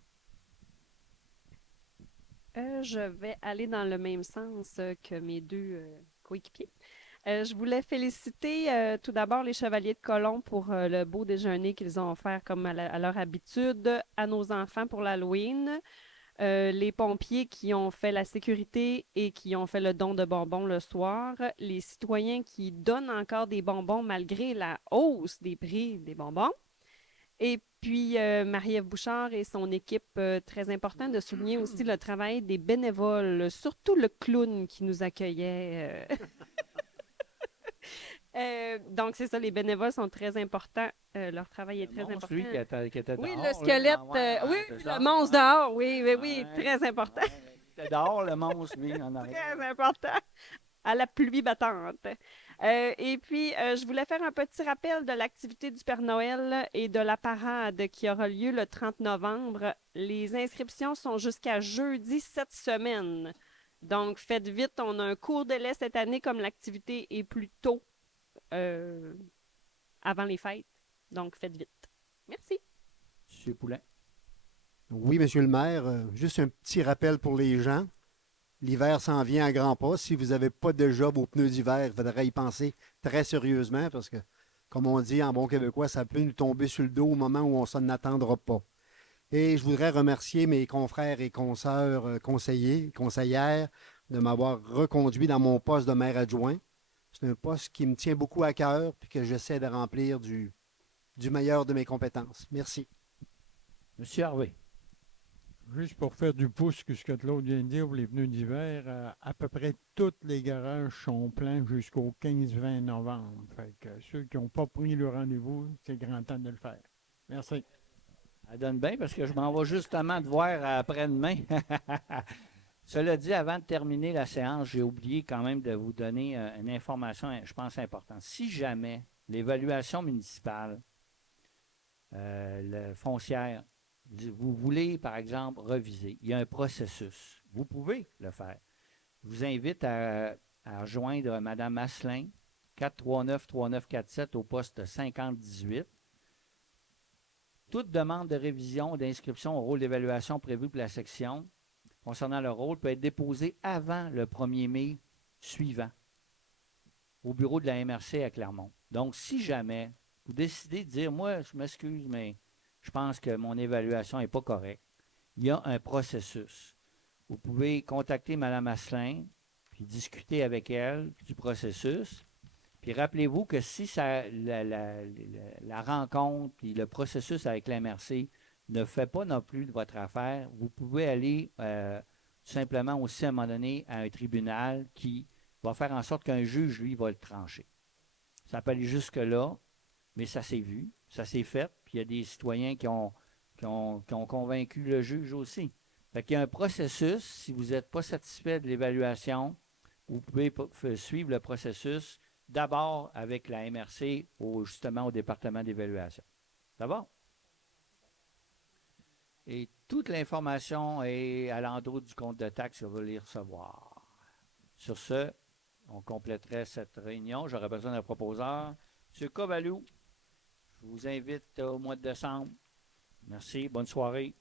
Je vais aller dans le même sens que mes deux coéquipiers. Je voulais féliciter tout d'abord les Chevaliers de Colomb pour le beau déjeuner qu'ils ont offert comme à leur habitude à nos enfants pour l'Halloween. Les pompiers qui ont fait la sécurité et qui ont fait le don de bonbons le soir. Les citoyens qui donnent encore des bonbons malgré la hausse des prix des bonbons. Et puis, Marie-Ève Bouchard et son équipe, très important de souligner aussi le travail des bénévoles, surtout le clown qui nous accueillait Donc, c'est ça, les bénévoles sont très importants. Leur travail est très monstre, important. lui, qui était Oui, dehors, le là. squelette, Ah ouais, oui, c'est le ça. monstre Ouais. dehors, oui, oui, oui, Ouais. très important. Ouais, il était dehors, le monstre, lui, en arrière. Très important. À la pluie battante. Et puis, je voulais faire un petit rappel de l'activité du Père Noël et de la parade qui aura lieu le 30 novembre. Les inscriptions sont jusqu'à jeudi cette semaine. Donc, faites vite. On a un court délai cette année comme l'activité est plus tôt avant les fêtes. Donc, faites vite. Merci. M. Poulain. Oui, Monsieur le maire, juste un petit rappel pour les gens. L'hiver s'en vient à grands pas. Si vous n'avez pas déjà vos pneus d'hiver, il faudrait y penser très sérieusement parce que, comme on dit en bon québécois, ça peut nous tomber sur le dos au moment où on s'en attendra pas. Et je voudrais remercier mes confrères et consoeurs conseillers, conseillères de m'avoir reconduit dans mon poste de maire adjoint. C'est un poste qui me tient beaucoup à cœur et que j'essaie de remplir du meilleur de mes compétences. Merci. M. Harvey. Juste pour faire du pouce que ce que Claude vient de dire pour les pneus d'hiver, à peu près tous les garages sont pleins jusqu'au 15-20 novembre. Fait que ceux qui n'ont pas pris le rendez-vous, c'est grand temps de le faire. Merci. Ça donne bien parce que je m'en vais justement te voir après-demain. Cela dit, avant de terminer la séance, j'ai oublié quand même de vous donner une information, je pense, importante. Si jamais l'évaluation municipale, foncière, vous voulez, par exemple, reviser, il y a un processus. Vous pouvez le faire. Je vous invite à rejoindre Mme Asselin, 439-3947 au poste 5018. Toute demande de révision ou d'inscription au rôle d'évaluation prévu pour la section concernant le rôle peut être déposée avant le 1er mai suivant au bureau de la MRC à Clermont. Donc, si jamais vous décidez de dire, moi, je m'excuse, mais je pense que mon évaluation n'est pas correcte, il y a un processus. Vous pouvez contacter Mme Asselin, puis discuter avec elle du processus. Puis rappelez-vous que si la rencontre et le processus avec la MRC ne fait pas non plus de votre affaire, vous pouvez aller tout simplement aussi à un moment donné à un tribunal qui va faire en sorte qu'un juge, lui, va le trancher. Ça peut aller jusque-là, mais ça s'est vu, ça s'est fait, puis il y a des citoyens qui ont convaincu le juge aussi. Fait qu'il y a un processus, si vous n'êtes pas satisfait de l'évaluation, vous pouvez suivre le processus d'abord avec la MRC, justement au département d'évaluation. Ça va? Et toute l'information est à l'endroit du compte de taxes, vous allez les recevoir. Sur ce, on compléterait cette réunion. J'aurais besoin d'un proposeur. M. Kovalou, je vous invite au mois de décembre. Merci, bonne soirée.